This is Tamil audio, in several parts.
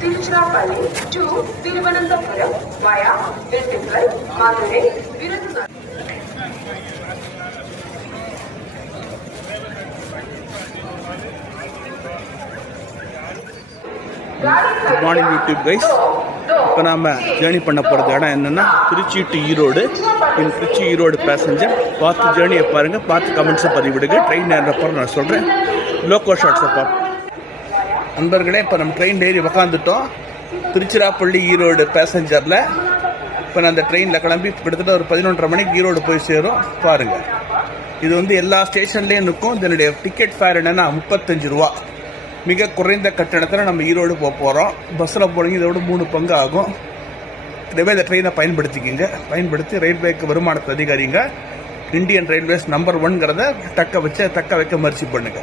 Tiruchirappalli to Thiruvananthapuram via Dindigul, Madurai, Virudhunagar. Good morning YouTube guys. இப்போ நாம் ஜேர்னி பண்ண போகிறது இடம் என்னென்னா திருச்சி டு ஈரோடு. இந்த திருச்சி ஈரோடு பேசஞ்சர் பார்த்து ஜேர்னியை பாருங்கள், பார்த்து கமெண்ட்ஸை பதிவிடுங்க. ட்ரெயின் ஏறப்போ நான் சொல்கிறேன், லோக்கோ ஷார்ட்ஸை பார்ப்போம். நண்பர்களே, இப்போ நம்ம ட்ரெயின் ஏறி உக்காந்துட்டோம் திருச்சிராப்பள்ளி ஈரோடு பேசஞ்சரில். இப்போ நான் அந்த ட்ரெயினில் கிளம்பி கிட்டத்தட்ட ஒரு 11:30 மணிக்கு ஈரோடு போய் சேரும். பாருங்கள், இது வந்து எல்லா ஸ்டேஷன்லேயும் நிற்கும். இதனுடைய டிக்கெட் ஃபேர் என்னென்னா 35 ரூபா. மிக குறைந்த கட்டணத்தில் நம்ம ஈரோடு போகிறோம். பஸ்ஸில் போனீங்க இதோட 3 பங்கு ஆகும். எனவே இந்த ட்ரெயினை பயன்படுத்திக்கிங்க. பயன்படுத்தி ரயில்வேக்கு வருமானத்தை அதிகாரிங்க. இந்தியன் ரயில்வேஸ் நம்பர் 1ங்கிறத தக்க வைக்க முயற்சி பண்ணுங்க.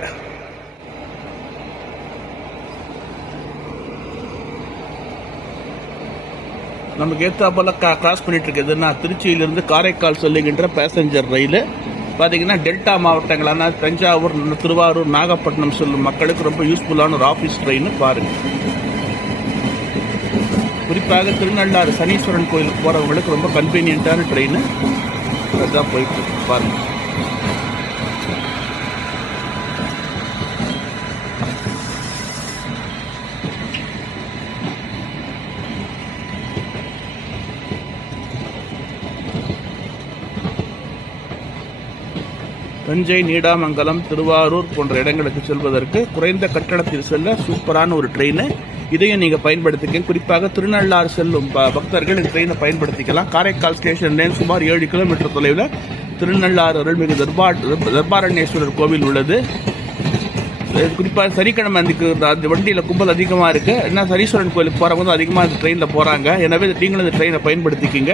நமக்கு ஏற்றாப்போல் கிராஸ் பண்ணிட்டு இருக்குதுன்னா திருச்சியிலிருந்து காரைக்கால் செல்லுகின்ற பேசஞ்சர் ரயில். பார்த்தீங்கன்னா டெல்டா மாவட்டங்களான தஞ்சாவூர், திருவாரூர், நாகப்பட்டினம் செல்லும் மக்களுக்கு ரொம்ப யூஸ்ஃபுல்லான ஒரு ஆஃபீஸ் ட்ரெயின் பாருங்கள். குறிப்பாக திருநள்ளாறு சனீஸ்வரன் கோயிலுக்கு போகிறவங்களுக்கு ரொம்ப கன்வீனியன்ட்டான ட்ரெயின் அதுதான் போயிட்டு பாருங்கள். தஞ்சை, நீடாமங்கலம், திருவாரூர் போன்ற இடங்களுக்கு செல்வதற்கு குறைந்த கட்டணத்தில் செல்ல சூப்பரான ஒரு ட்ரெயின். இதையும் நீங்கள் பயன்படுத்திக்க. குறிப்பாக திருநள்ளாறு செல்லும் பக்தர்கள் இந்த ட்ரெயினை பயன்படுத்திக்கலாம். காரைக்கால் ஸ்டேஷன்லேருந்து சுமார் 7 கிலோமீட்டர் தொலைவில் திருநள்ளாறு அருள்மிகு தர்பாரண்யேஸ்வரர் கோவில் உள்ளது. குறிப்பாக சனிக்கிழமை அந்த வண்டியில் கும்பல் அதிகமாக இருக்குது. ஏன்னா சனீஸ்வரன் கோயிலுக்கு போகிறவங்க அதிகமாக இந்த ட்ரெயினில் போகிறாங்க. எனவே நீங்களும் இந்த ட்ரெயினை பயன்படுத்திக்கிங்க.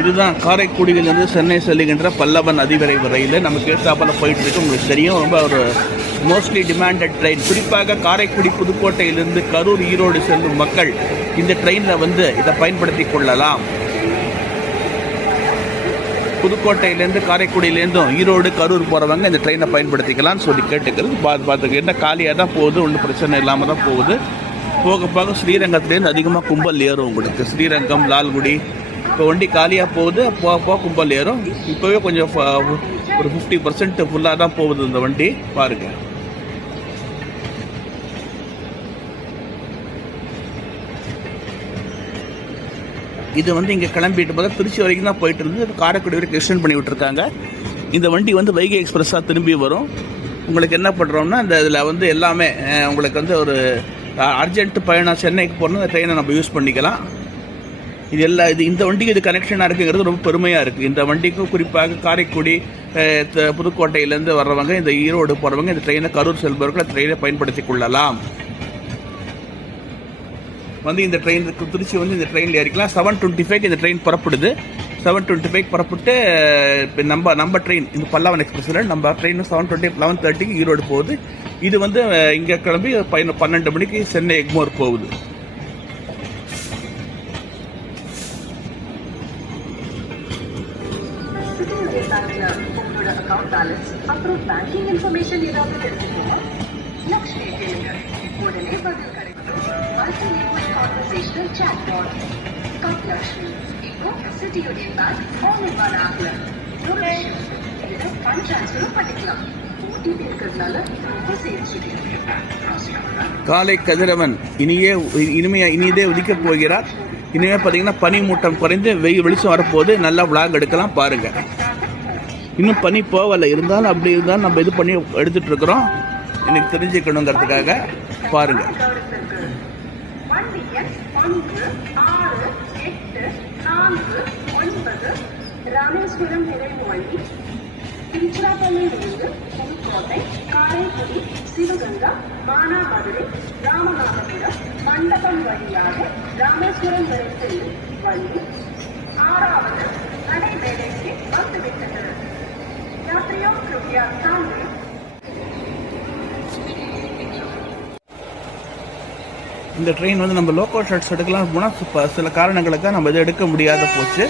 இதுதான் காரைக்குடியிலிருந்து சென்னை செல்லுகின்ற பல்லவன் அதிவிரைவு ரயில். நமக்கு ஏற்றாப்பில் போயிட்டு இருக்கு. உங்களுக்கு தெரியும், ரொம்ப ஒரு மோஸ்ட்லி டிமாண்டட் ட்ரெயின். குறிப்பாக காரைக்குடி, புதுக்கோட்டையிலிருந்து கரூர், ஈரோடு செல்லும் மக்கள் இந்த ட்ரெயினில் வந்து இதை பயன்படுத்தி கொள்ளலாம். புதுக்கோட்டையிலேருந்து, காரைக்குடியிலேருந்தும் ஈரோடு, கரூர் போகிறவங்க இந்த ட்ரெயினை பயன்படுத்திக்கலாம்னு சொல்லி கேட்டுக்கிறது. பார்த்துக்கு என்ன காலியாக தான் போகுது, ஒன்றும் பிரச்சனை இல்லாமல் தான் போகுது. போக போக ஸ்ரீரங்கத்துலேருந்து அதிகமாக கும்பல் ஏறும். உங்களுக்கு ஸ்ரீரங்கம், லால்குடி இப்போ வண்டி காலியாக போகுது. போக கும்பல் ஏறும். இப்போவே கொஞ்சம் ஒரு 50% ஃபுல்லாக தான் போகுது இந்த வண்டி பாருங்கள். இது வந்து இங்கே கிளம்பிட்டு போது திருச்சி வரைக்கும் தான் போயிட்டு இருந்து காரைக்குடி வரைக்கும் எக்ஸ்டெண்ட் பண்ணி விட்டுருக்காங்க. இந்த வண்டி வந்து வைகை எக்ஸ்பிரஸாக திரும்பி வரும். உங்களுக்கு என்ன பண்ணுறோம்னா இந்த இதில் வந்து எல்லாமே உங்களுக்கு வந்து ஒரு அர்ஜென்ட் பயணம் சென்னைக்கு போகணும், இந்த ட்ரெயினை நம்ம யூஸ் பண்ணிக்கலாம். இது இந்த வண்டிக்கு இது கனெக்ஷனாக இருக்குங்கிறது ரொம்ப பெருமையாக இருக்குது. இந்த வண்டிக்கும் குறிப்பாக காரைக்குடி, புதுக்கோட்டையிலேருந்து வர்றவங்க, இந்த ஈரோடு போகிறவங்க இந்த ட்ரெயினை, கரூர் செல்பவர்கள் ட்ரெயினை பயன்படுத்தி கொள்ளலாம். வந்து இந்த ட்ரெயின் திருச்சி வந்து இந்த ட்ரெயினில் ஏறிக்கலாம். 7:25 இந்த ட்ரெயின் புறப்படுது. 7:25 புறப்பட்டு இப்போ நம்ம ட்ரெயின் இந்த பல்லவன் எக்ஸ்பிரஸில் நம்ம ட்ரெயின் 11:30 ஈரோடு போகுது. இது வந்து இங்கே கிளம்பி 12 மணிக்கு சென்னை எக்மோர் போகுது. உங்களோட அக்கவுண்ட் பேலன்ஸ் அப்புறம் பேங்கிங் இன்ஃபர்மேஷன் ஏதாவது தெரிஞ்சுக்கோங்க. லக்ஷ்மி கேளுங்க, உடனே பதில் கிடைக்கும். மல்டி லாங்குவேஜ் கான்வர்சேஷனல் சாட்பாட் கப் லக்ஷ்மி இப்போ City Union Bank all in one ஆப்ல இதை ஃபண்ட் ட்ரான்ஸ்ஃபரும் பண்ணிக்கலாம். ஓடிபி இருக்கிறதுனால ரொம்ப சேஃப்டி. காலை கதிரவன் இனிதே உதிக்கப் போகிறார். இனிமேல் பார்த்தீங்கன்னா பனி மூட்டம் குறைந்து வெளிச்சம் வரப்போது. நல்லா விளாக் எடுக்கலாம் பாருங்கள். இன்னும் பனி போகலை, இருந்தாலும் அப்படி இருந்தாலும் நம்ம இது பண்ணி எடுத்துகிட்டு இருக்கிறோம். எனக்கு தெரிஞ்சுக்கணுங்கிறதுக்காக பாருங்கள். வண்டி எண் 1, 6, 8, 4, 9 ராமேஸ்வரம் நிறைவு வண்டி திருச்சிராப்பள்ளியிலிருந்து புதுக்கோட்டை, காரைக்குடி, சிவகங்கா, மானாமதுரை, ராமநாதபுரம், மண்டபம் வழியாக ராமேஸ்வரம் வரை செல்லும் வண்டி 6வது நடைமேடைக்கு வந்துவிட்டது. யாத்திரையோ கிருப்யா சாமி. இந்த ட்ரெயின் வந்து நம்ம லோக்கல் ஷார்ட்ஸ் எடுக்கலாம் போனால் சில காரணங்களுக்காக நம்ம இதை எடுக்க முடியாத போச்சு.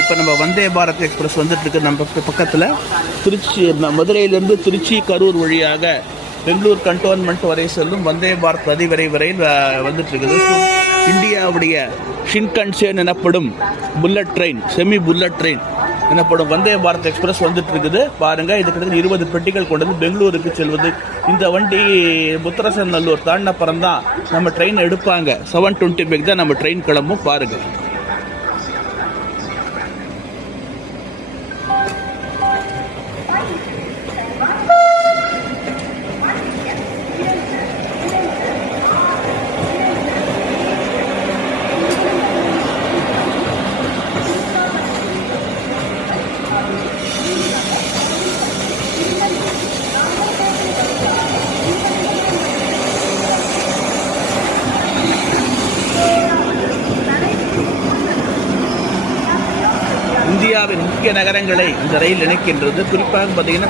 இப்போ நம்ம வந்தே பாரத் எக்ஸ்பிரஸ் வந்துட்டுருக்கு நம்ம பக்கத்தில். திருச்சி மதுரையிலேருந்து திருச்சி கரூர் வழியாக பெங்களூர் கண்டோன்மெண்ட் வரை செல்லும் வந்தே பாரத் அதிவிரைவு ரயில் வந்துட்டுருக்குது. இந்தியாவுடைய ஷின்கன்சேன் எனப்படும் bullet train, semi bullet train எனப்படும் வந்தே பாரத் எக்ஸ்பிரஸ் வந்துட்டு இருக்குது பாருங்கள். இது கிட்டத்தட்ட 20 பெட்டிகள் கொண்டது பெங்களூருக்கு செல்வது. இந்த வண்டி முத்தரசநல்லூர் தாண்டப்புறம் தான் நம்ம ட்ரெயின் எடுப்பாங்க. 7:25 தான் நம்ம ட்ரெயின் கிளம்பும் பாருங்கள். இந்தியாவின் முக்கிய நகரங்களை இந்த ரயில் இணைக்கின்றது. குறிப்பாக பார்த்தீங்கன்னா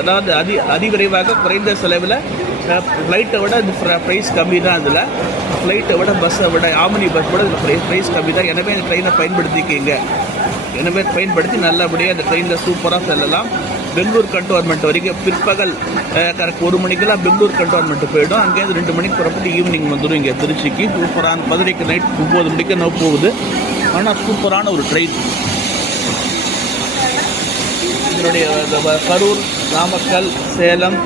அதாவது அதிவிரைவாக குறைந்த செலவில் ஃப்ளைட்டை விட இந்த ப்ரைஸ் கம்மி தான். இதில் ஃப்ளைட்டை விட பஸ்ஸை விட ஆம்னி பஸ் விட இதில் ப்ரைஸ் கம்மி தான். எனவே இந்த ட்ரெயினை பயன்படுத்திக்கிங்க. எனவே பயன்படுத்தி நல்லபடியாக இந்த ட்ரெயினில் சூப்பராக செல்லலாம். பெங்களூர் கண்டோன்மெண்ட் வரைக்கும் பிற்பகல் கரெக்ட் 1 மணிக்கெல்லாம் பெங்களூர் கண்டோன்மெண்ட் போயிடும். அங்கேருந்து 2 மணிக்கு புறப்பட்டு ஈவினிங் வந்துடும் இங்கே திருச்சிக்கு. சூப்பரான மதுரைக்கு நைட் 9 மணிக்கு என்ன போகுது. ஆனால் சூப்பரான ஒரு ட்ரெயின். இதனுடைய கரூர், நாமக்கல், சேலம்,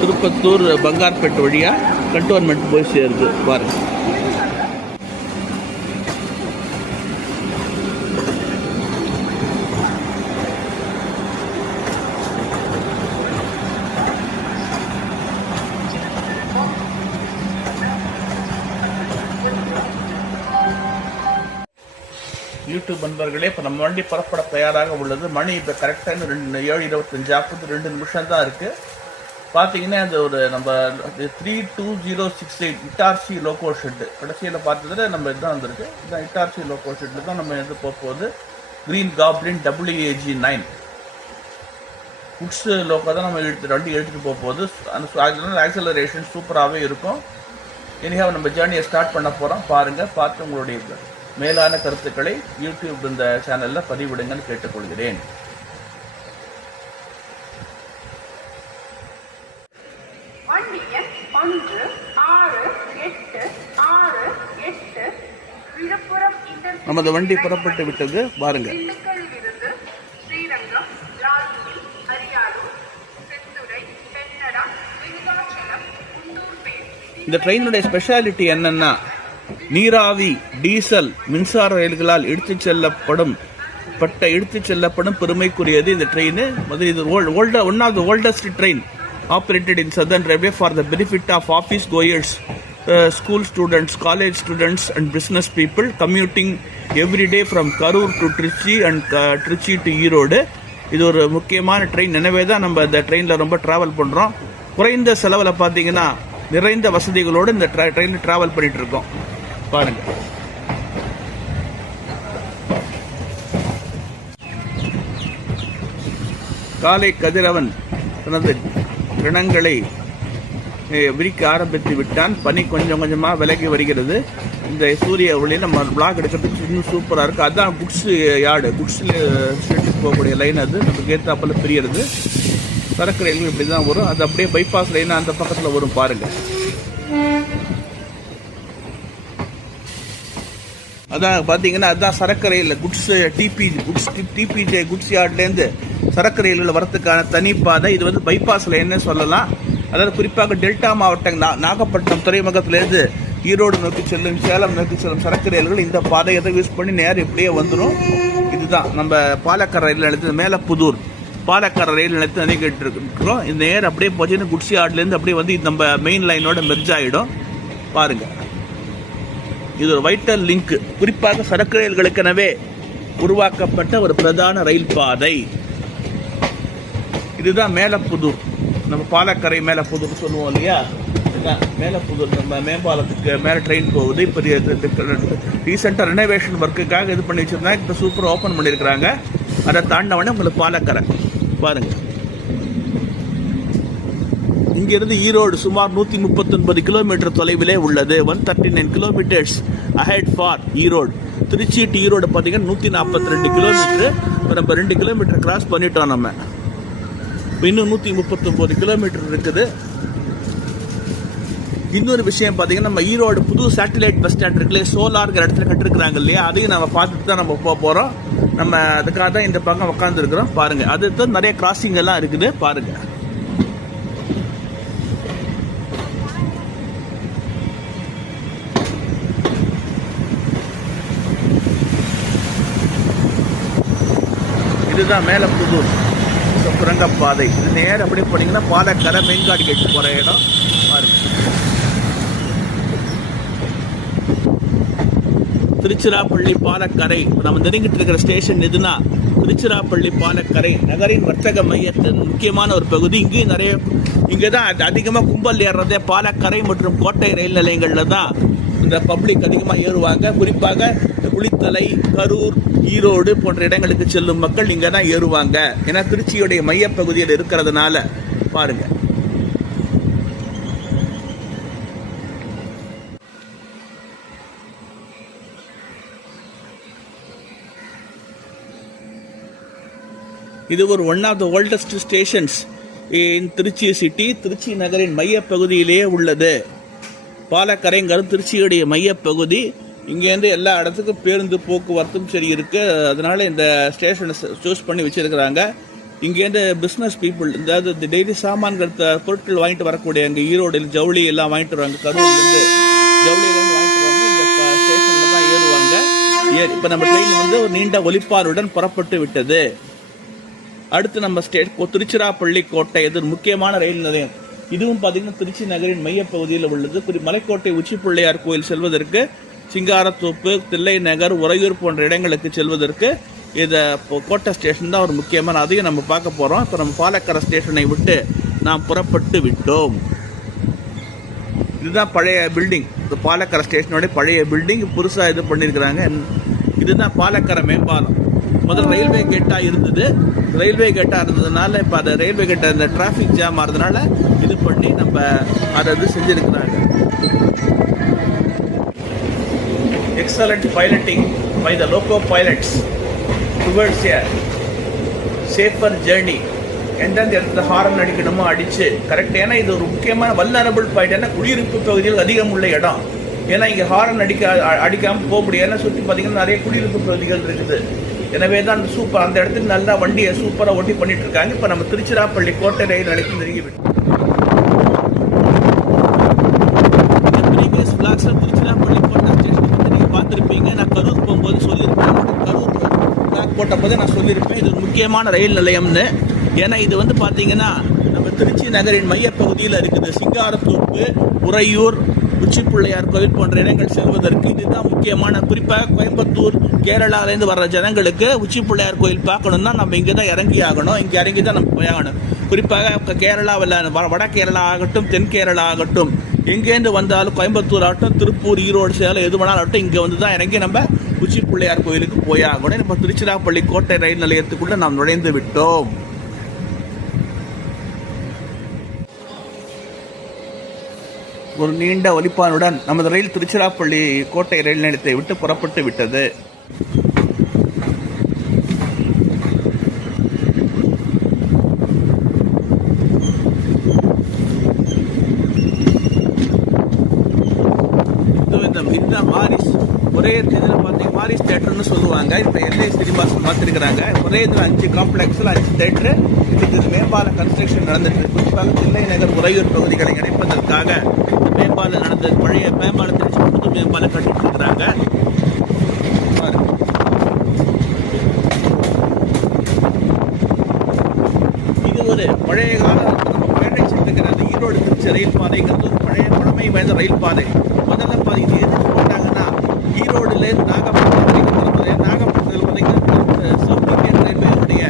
திருப்பத்தூர், பங்கார்பேட் வழியாக கண்டோன்மெண்ட் போய் சேருது பாருங்கள். யூடியூப் நண்பர்களே, இப்போ நம்ம வண்டி புறப்பட தயாராக உள்ளது. மணி இப்போ கரெக்டாக 7:25 2 நிமிஷம் தான் இருக்குது. பார்த்தீங்கன்னா அது ஒரு நம்ம 32068 இட்டார்சி லோக்கோ ஷெட்டு கடைசியில் பார்த்ததில் நம்ம இதுதான் வந்திருக்கு. இதுதான் இட்டார்சி லோக்கோ ஷெட்டில் தான் நம்ம எது போகுது. Green goblin WAG9 goods loco தான் நம்ம வண்டி எடுத்துகிட்டு போகுது. அந்த ஆக்சலரேஷன் சூப்பராகவே இருக்கும். இனியாக நம்ம ஜேர்னியை ஸ்டார்ட் பண்ண போகிறோம். பாருங்கள், பார்த்து உங்களுடைய மேலான கருத்துக்களை யூடியூப் இந்த சேனலில் பதிவிடுங்கன்னு கேட்டுக்கொள்கிறேன். வண்டி எண் 1, 6, 8, 6, 8 விழுப்புரம் நமது வண்டி புறப்பட்டு விட்டது பாருங்கள். ஸ்ரீரங்கம், லால்குடி, அரியாலூர், செந்துறை, பெண்ணடா, விருதாச்சலம், குண்டூர்பேட். இந்த ட்ரெயினுடைய ஸ்பெஷாலிட்டி என்னன்னா, நீராவி, டீசல், மின்சார ரயில்களால் எடுத்துச் செல்லப்படும் பெருமைக்குரியது இந்த ட்ரெயின். இது one of the oldest train operated in southern railway for the benefit of office goers, school students, college students and business people commuting every day from Karur to Trichy and Trichy to Erode. இது ஒரு முக்கியமான ட்ரெயின். எனவே தான் நம்ம இந்த ட்ரெயினில் ரொம்ப ட்ராவல் பண்ணுறோம். குறைந்த செலவில் பார்த்தீங்கன்னா நிறைந்த வசதிகளோடு இந்த ட்ரெயினில் ட்ராவல் பண்ணிட்டு இருக்கோம் பாருங்க. காலை கதிரவன் தனது கிரணங்களை விரிக்க ஆரம்பித்து விட்டான். பனி கொஞ்சம் கொஞ்சமாக விலகி வருகிறது. இந்த சூரிய ஒளியில் நம்ம பிளாக் எடுக்கிறதுக்கு இன்னும் சூப்பராக இருக்குது. அதுதான் குட்ஸ் யார்டு, குட்ஸில் ஸ்ட்ரீட்டுக்கு போகக்கூடிய லைன். அது நமக்கு ஏற்றாப்பில் பிரிகிறது. சரக்கு ரயில்கள் இப்படி தான் வரும். அது அப்படியே பைபாஸ் லைனாக அந்த பக்கத்தில் வரும் பாருங்கள். அதான் பார்த்தீங்கன்னா அதுதான் சரக்கு ரயில் குட்ஸ் டிபிஜே குட்ஸ் யார்ட்லேருந்து சரக்கு ரயில்கள் வரத்துக்கான தனிப்பாதை. இது வந்து பைபாஸ் லைன்னு சொல்லலாம். அதாவது குறிப்பாக டெல்டா மாவட்டம் நாகப்பட்டினம் துறைமுகத்திலேருந்து ஈரோடு நோக்கி செல்லும், சேலம் நோக்கி செல்லும் சரக்கு ரயில்கள் இந்த பாதையை யூஸ் பண்ணி நேரம் இப்படியே வந்துடும். இதுதான் நம்ம பாலக்காடு ரயில் நிலையத்தில் மேலப்புதூர் பாலக்கார ரயில் நிலையத்தை அணுகிட்டு இருக்கிறோம். இந்த நேரம் அப்படியே போச்சுன்னா குட்சி ஆட்லேருந்து அப்படியே வந்து நம்ம மெயின் லைனோட மெர்ஜ் ஆகிடும். பாருங்கள், இது ஒரு வைட்டல் லிங்க். குறிப்பாக சரக்கு ரயில்களுக்கெனவே உருவாக்கப்பட்ட ஒரு பிரதான ரயில் பாதை. இதுதான் மேலப்புதூர். நம்ம பாலக்கரை மேலப்புதூர் சொல்லுவோம் இல்லையா, இதுதான் மேலப்புதூர். நம்ம மேம்பாலத்துக்கு மேலே ட்ரெயின் போகுது. இப்போ ரீசெண்டாக ரெனோவேஷன் ஒர்க்குக்காக இது பண்ணி வச்சுருந்தாங்க. இப்போ சூப்பராக ஓப்பன் பண்ணியிருக்கிறாங்க. அதை தாண்டவொடனே உங்களுக்கு பாலக்கரை பாருங்கள். இங்கிருந்து ஈரோடு சுமார் 139 கிலோமீட்டர் தொலைவிலே உள்ளது. 139 kilometres ahead for Erode. Tiruchi to Erode பார்த்தீங்கன்னா 142 கிலோமீட்டர். நம்ம 2 கிலோமீட்டர் கிராஸ் பண்ணிட்டோம். நம்ம இன்னும் 139 கிலோமீட்டர் இருக்குது. இன்னொரு விஷயம் பார்த்தீங்கன்னா, நம்ம ஈரோடு புது சேட்டலைட் பஸ் ஸ்டாண்ட் இருக்குல்லையே, சோலார்ங்கிற இடத்துல கட்டிருக்கிறாங்க இல்லையா, அதையும் நம்ம பார்த்துட்டு தான் நம்ம போக போகிறோம். நம்ம அதுக்காக தான் இந்த பக்கம் உட்காந்துருக்குறோம். பாருங்கள், அது தான் நிறைய கிராசிங் எல்லாம் இருக்குது. பாருங்கள், இதுதான் மேலப்புதூர் சுரங்கப்பாதை. இது நேரம் அப்படி போனீங்கன்னா பாலக்கரை மெயின்காடு கேட்டு போகிற இடம். பாருங்க, திருச்சிராப்பள்ளி பாலக்கரை. நம்ம நெருங்கிட்டு இருக்கிற ஸ்டேஷன் எதுனா திருச்சிராப்பள்ளி பாலக்கரை நகரின் வர்த்தக மையத்தின் முக்கியமான ஒரு பகுதி. இங்கே தான் அதிகமாக கும்பல் ஏறுறதே பாலக்கரை மற்றும் கோட்டை ரயில் நிலையங்களில் தான் இந்த பப்ளிக் அதிகமாக ஏறுவாங்க. குறிப்பாக குளித்தலை, கரூர், ஈரோடு போன்ற இடங்களுக்கு செல்லும் மக்கள் இங்கே தான் ஏறுவாங்க. ஏன்னா திருச்சியுடைய மையப்பகுதியில் இருக்கிறதுனால. பாருங்க, இது ஒரு one of the oldest stations in Tiruchi city. Tiruchi நகரின் மையப்பகுதியிலேயே உள்ளது. பாலக்கரைங்கிறது திருச்சியுடைய மையப்பகுதி. இங்கேருந்து எல்லா இடத்துக்கும் பேருந்து போக்குவரத்தும் சரி இருக்குது. அதனால் இந்த ஸ்டேஷனை சூஸ் பண்ணி வச்சுருக்கிறாங்க. இங்கேருந்து பிஸ்னஸ் பீப்புள், அதாவது டெய்லி சாமான்கள் பொருட்கள் வாங்கிட்டு வரக்கூடிய அங்கே ஈரோடு ஜவுளி எல்லாம் வாங்கிட்டு வருவாங்க. கரூர்லேருந்து ஜவுளியிலேருந்து வாங்கிட்டு வருவாங்க. இந்த ஸ்டேஷனில் தான் ஏறுவாங்க. இப்போ நம்ம ட்ரெயின் வந்து ஒரு நீண்ட ஒலிப்பாருடன் புறப்பட்டு விட்டது. அடுத்து நம்ம திருச்சிராப்பள்ளி கோட்டை. இது முக்கியமான ரயில் நிலையம். இதுவும் பார்த்தீங்கன்னா திருச்சி நகரின் மையப்பகுதியில் உள்ளது. மலைக்கோட்டை உச்சி பிள்ளையார் கோயில் செல்வதற்கு, சிங்காரத்தோப்பு, தில்லை நகர், உறையூர் போன்ற இடங்களுக்கு செல்வதற்கு இதை கோட்டை ஸ்டேஷன் தான் ஒரு முக்கியமான. அதையும் நம்ம பார்க்க போகிறோம். இப்போ நம்ம பாலக்கரை ஸ்டேஷனை விட்டு நாம் புறப்பட்டு விட்டோம். இதுதான் பழைய பில்டிங். இந்த பாலக்கரை ஸ்டேஷனோட பழைய பில்டிங் புதுசாக இது பண்ணியிருக்கிறாங்க. இதுதான் பாலக்கரை மேம்பாலம். முதல் ரயில்வே கேட்டாக இருந்தது. ரயில்வே கேட்டாக இருந்ததுனால இப்போ அதை ரயில்வே கேட்டை இந்த டிராஃபிக் ஜாம் ஆகிறதுனால இது பண்ணி நம்ம அதை இது செஞ்சுருக்கிறாங்க. Excellent piloting by the loco pilots towards a safer journey. எந்தெந்த இடத்துல ஹாரன் அடிக்கணுமோ அடித்து கரெக்ட். ஏன்னா இது ஒரு முக்கியமான வல்னரபிள் பாயிண்ட். ஏன்னா குடியிருப்பு பகுதிகள் அதிகம் உள்ள இடம். ஏன்னா இங்கே ஹாரன் அடிக்காமல் போக முடியாது. ஏன்னா சுற்றி பார்த்தீங்கன்னா நிறைய குடியிருப்பு பகுதிகள் இருக்குது. எனவே தான் சூப்பர் அந்த இடத்துக்கு நல்லா வண்டியை சூப்பராக ஓட்டி பண்ணிட்டு இருக்காங்க. இப்போ நம்ம திருச்சிராப்பள்ளி கோட்டை ரயில் நிலையத்தில் நெருங்கி விட்டோம். ப்ரீவியஸ் பிளாக்ஸில் திருச்சிராப்பள்ளி கோட்டை ஸ்டேஷன் பற்றி நீங்கள் பார்த்துருப்பீங்க. நான் கரூர் போகும்போது சொல்லியிருப்பேன். கரூர் பிளாக் போட்ட போது நான் சொல்லியிருப்பேன் இது ஒரு முக்கியமான ரயில் நிலையம்னு. ஏன்னா இது வந்து பார்த்தீங்கன்னா நம்ம திருச்சி நகரின் மையப்பகுதியில் இருக்குது. சிங்காரத்தோப்பு, உறையூர், உச்சி பிள்ளையார் கோவில் போன்ற இடங்கள் செல்வதற்கு இதுதான் முக்கியமான. குறிப்பாக கோயம்புத்தூர், கேரளாவிலேருந்து வர்ற ஜனங்களுக்கு உச்சி பிள்ளையார் கோயில் பார்க்கணுன்னா நம்ம இங்கே தான் இறங்கி ஆகணும். இங்கே இறங்கி தான் நம்ம போய் ஆகணும். குறிப்பாக கேரளாவில் வட கேரளா ஆகட்டும், தென் கேரளா ஆகட்டும், எங்கேருந்து வந்தாலும் கோயம்புத்தூர் ஆகட்டும், திருப்பூர், ஈரோடு, சேலம் எது வேணாலும் ஆகட்டும், இங்கே வந்து தான் இறங்கி நம்ம உச்சி பிள்ளையார் கோயிலுக்கு போய் ஆகணும். இப்போ திருச்சிராப்பள்ளி கோட்டை ரயில் நிலையத்துக்குள்ளே நாம் நுழைந்து விட்டோம். ஒரு நீண்ட ஒலிப்பானுடன் நமது ரயில் திருச்சிராப்பள்ளி கோட்டை ரயில் நிலையத்தை விட்டு புறப்பட்டு விட்டது. இதுதான் மாரிஸ். ஒரே இதில் பார்த்தீங்கன்னா மாரிஸ் தேட்டர்னு சொல்லுவாங்க. இப்போ எல்ஐ சினிமாஸ் பார்த்துருக்குறாங்க. ஒரே இதில் 5 காம்ப்ளெக்ஸில் 5 தேட்டரு. இதுக்கு மேம்பால கன்ஸ்ட்ரக்ஷன் நடந்துட்டு. குறிப்பாக தில்லை நகர், உறையூர் பகுதிகளை இணைப்பதற்காக மேம்பாலம் நடந்தது. பழைய மேம்பாலத்தை வச்சு புது மேம்பாலம் கட்டிட்டு இருக்கிறாங்க. பழைய காலம் நம்ம பயணிச்சுட்டு இருக்கிற அந்த ஈரோடு திருச்சி ரயில் பாதைங்கிறது ஒரு பழைய பழமை வாய்ந்த ரயில் பாதை. முதல்ல இது எதுக்கு போட்டாங்கன்னா ஈரோடுலேருந்து நாகப்பட்டினம் வரைக்கும் திரும்புது. நாகப்பட்டினத்தில் பார்த்தீங்கன்னா சவுத் இந்தியன் ரயில்வேயுடைய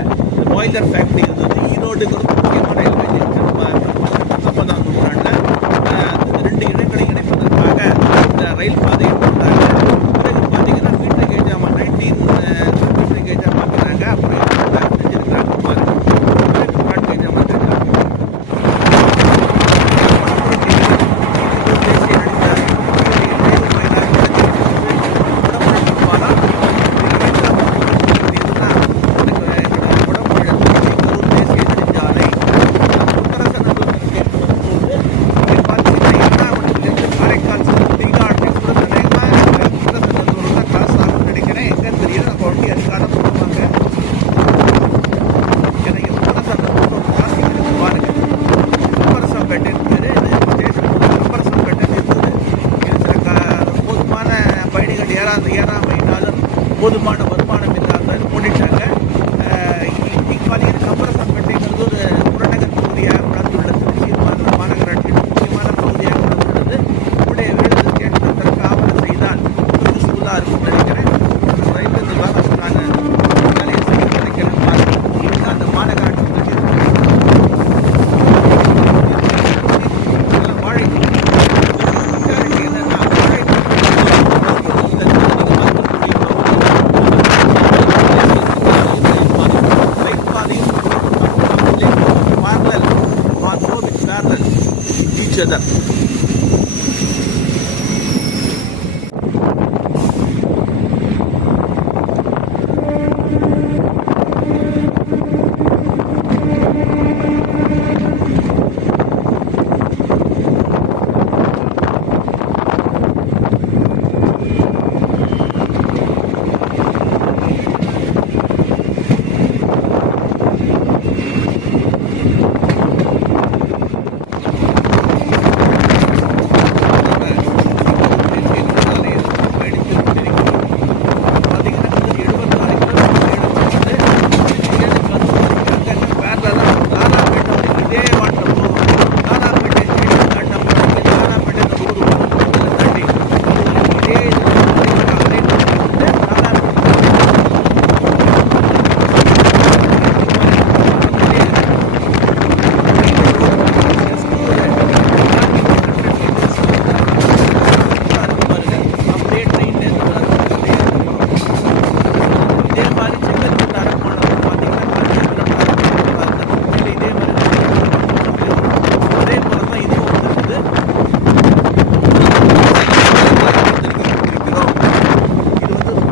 பாய்லர் ஃபேக்ட்ரி இருந்தது. ஈரோடுங்கிறது முக்கியமான ரயில்வே ஜங்ஷன். 19ஆம் நூற்றாண்டில் 2 இடங்களை இணைப்பதற்காக இந்த ரயில் பாதையை போட்டாங்க. பிறகு பார்த்தீங்கன்னா மீட்டர் கேஜாக 19 மீட்டர் கேஜாக மாற்றினாங்க. அப்புறம் செஞ்சிருக்கிறாங்க பாருங்க. பிறகு ப்ராட் கேஜாக மாற்றிருக்காங்க. போதுமான வருமானம் இல்லாமல் மூடிட்டாங்க. இன்னைக்கு பார்த்தீங்கன்னா கம்பரசம்பேட்டைங்கிறது ஒரு புறநகர் பகுதியாக வளர்ந்துள்ள திருச்சி மாநகராட்சி முக்கியமான பகுதியாக வளர்ந்துள்ளது. உடைய வேலை கேட்பதற்கு ஆவணம் செய்தால் யூஸ்ஃபுல்லாக இருக்கும்னு நினைக்கிறேன். ரயில்வே நிர்வாகத்துக்கான வேலையை செய்ய நினைக்கிறேன். அந்த மாநகராட்சி வாழை என்னன்னா each other.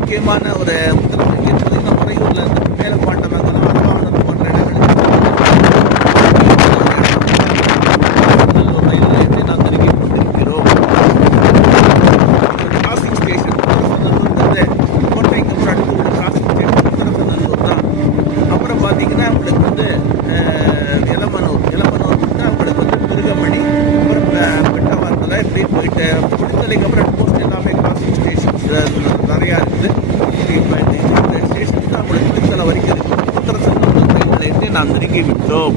முக்கியமான ஒரு உத்தரவு முறையூரில் இருந்து மேலப்பாட்டம் அரவாணம் போன்ற இடங்களில் நாம் திரும்பி கொண்டிருக்கிறோம். கிராசிங் ஸ்டேஷன் கோட்டைக்கு அடுத்து உள்ள கிராசிங் ஸ்டேஷன் உத்தரசநல்லூர் தான். அப்புறம் பார்த்தீங்கன்னா உங்களுக்கு வந்து இளமனூர் வந்து உங்களுக்கு வந்து திருகமணி, அப்புறம் பெட்டவாரத்தில் இப்படி போயிட்டு முடித்தலைக்கு அப்புறம் போஸ்ட் எல்லாமே கிராசிங் ஸ்டேஷன்ஸ் நிறையா இருக்குது. இப்போ இந்த ஸ்டேஷனுக்கு நம்மளுடைய திருத்தலை வரைக்கும் இருக்குது. உத்தரசநல்லூர் ரயில் நிலையத்தை நாம் நெருங்கி விட்டோம்.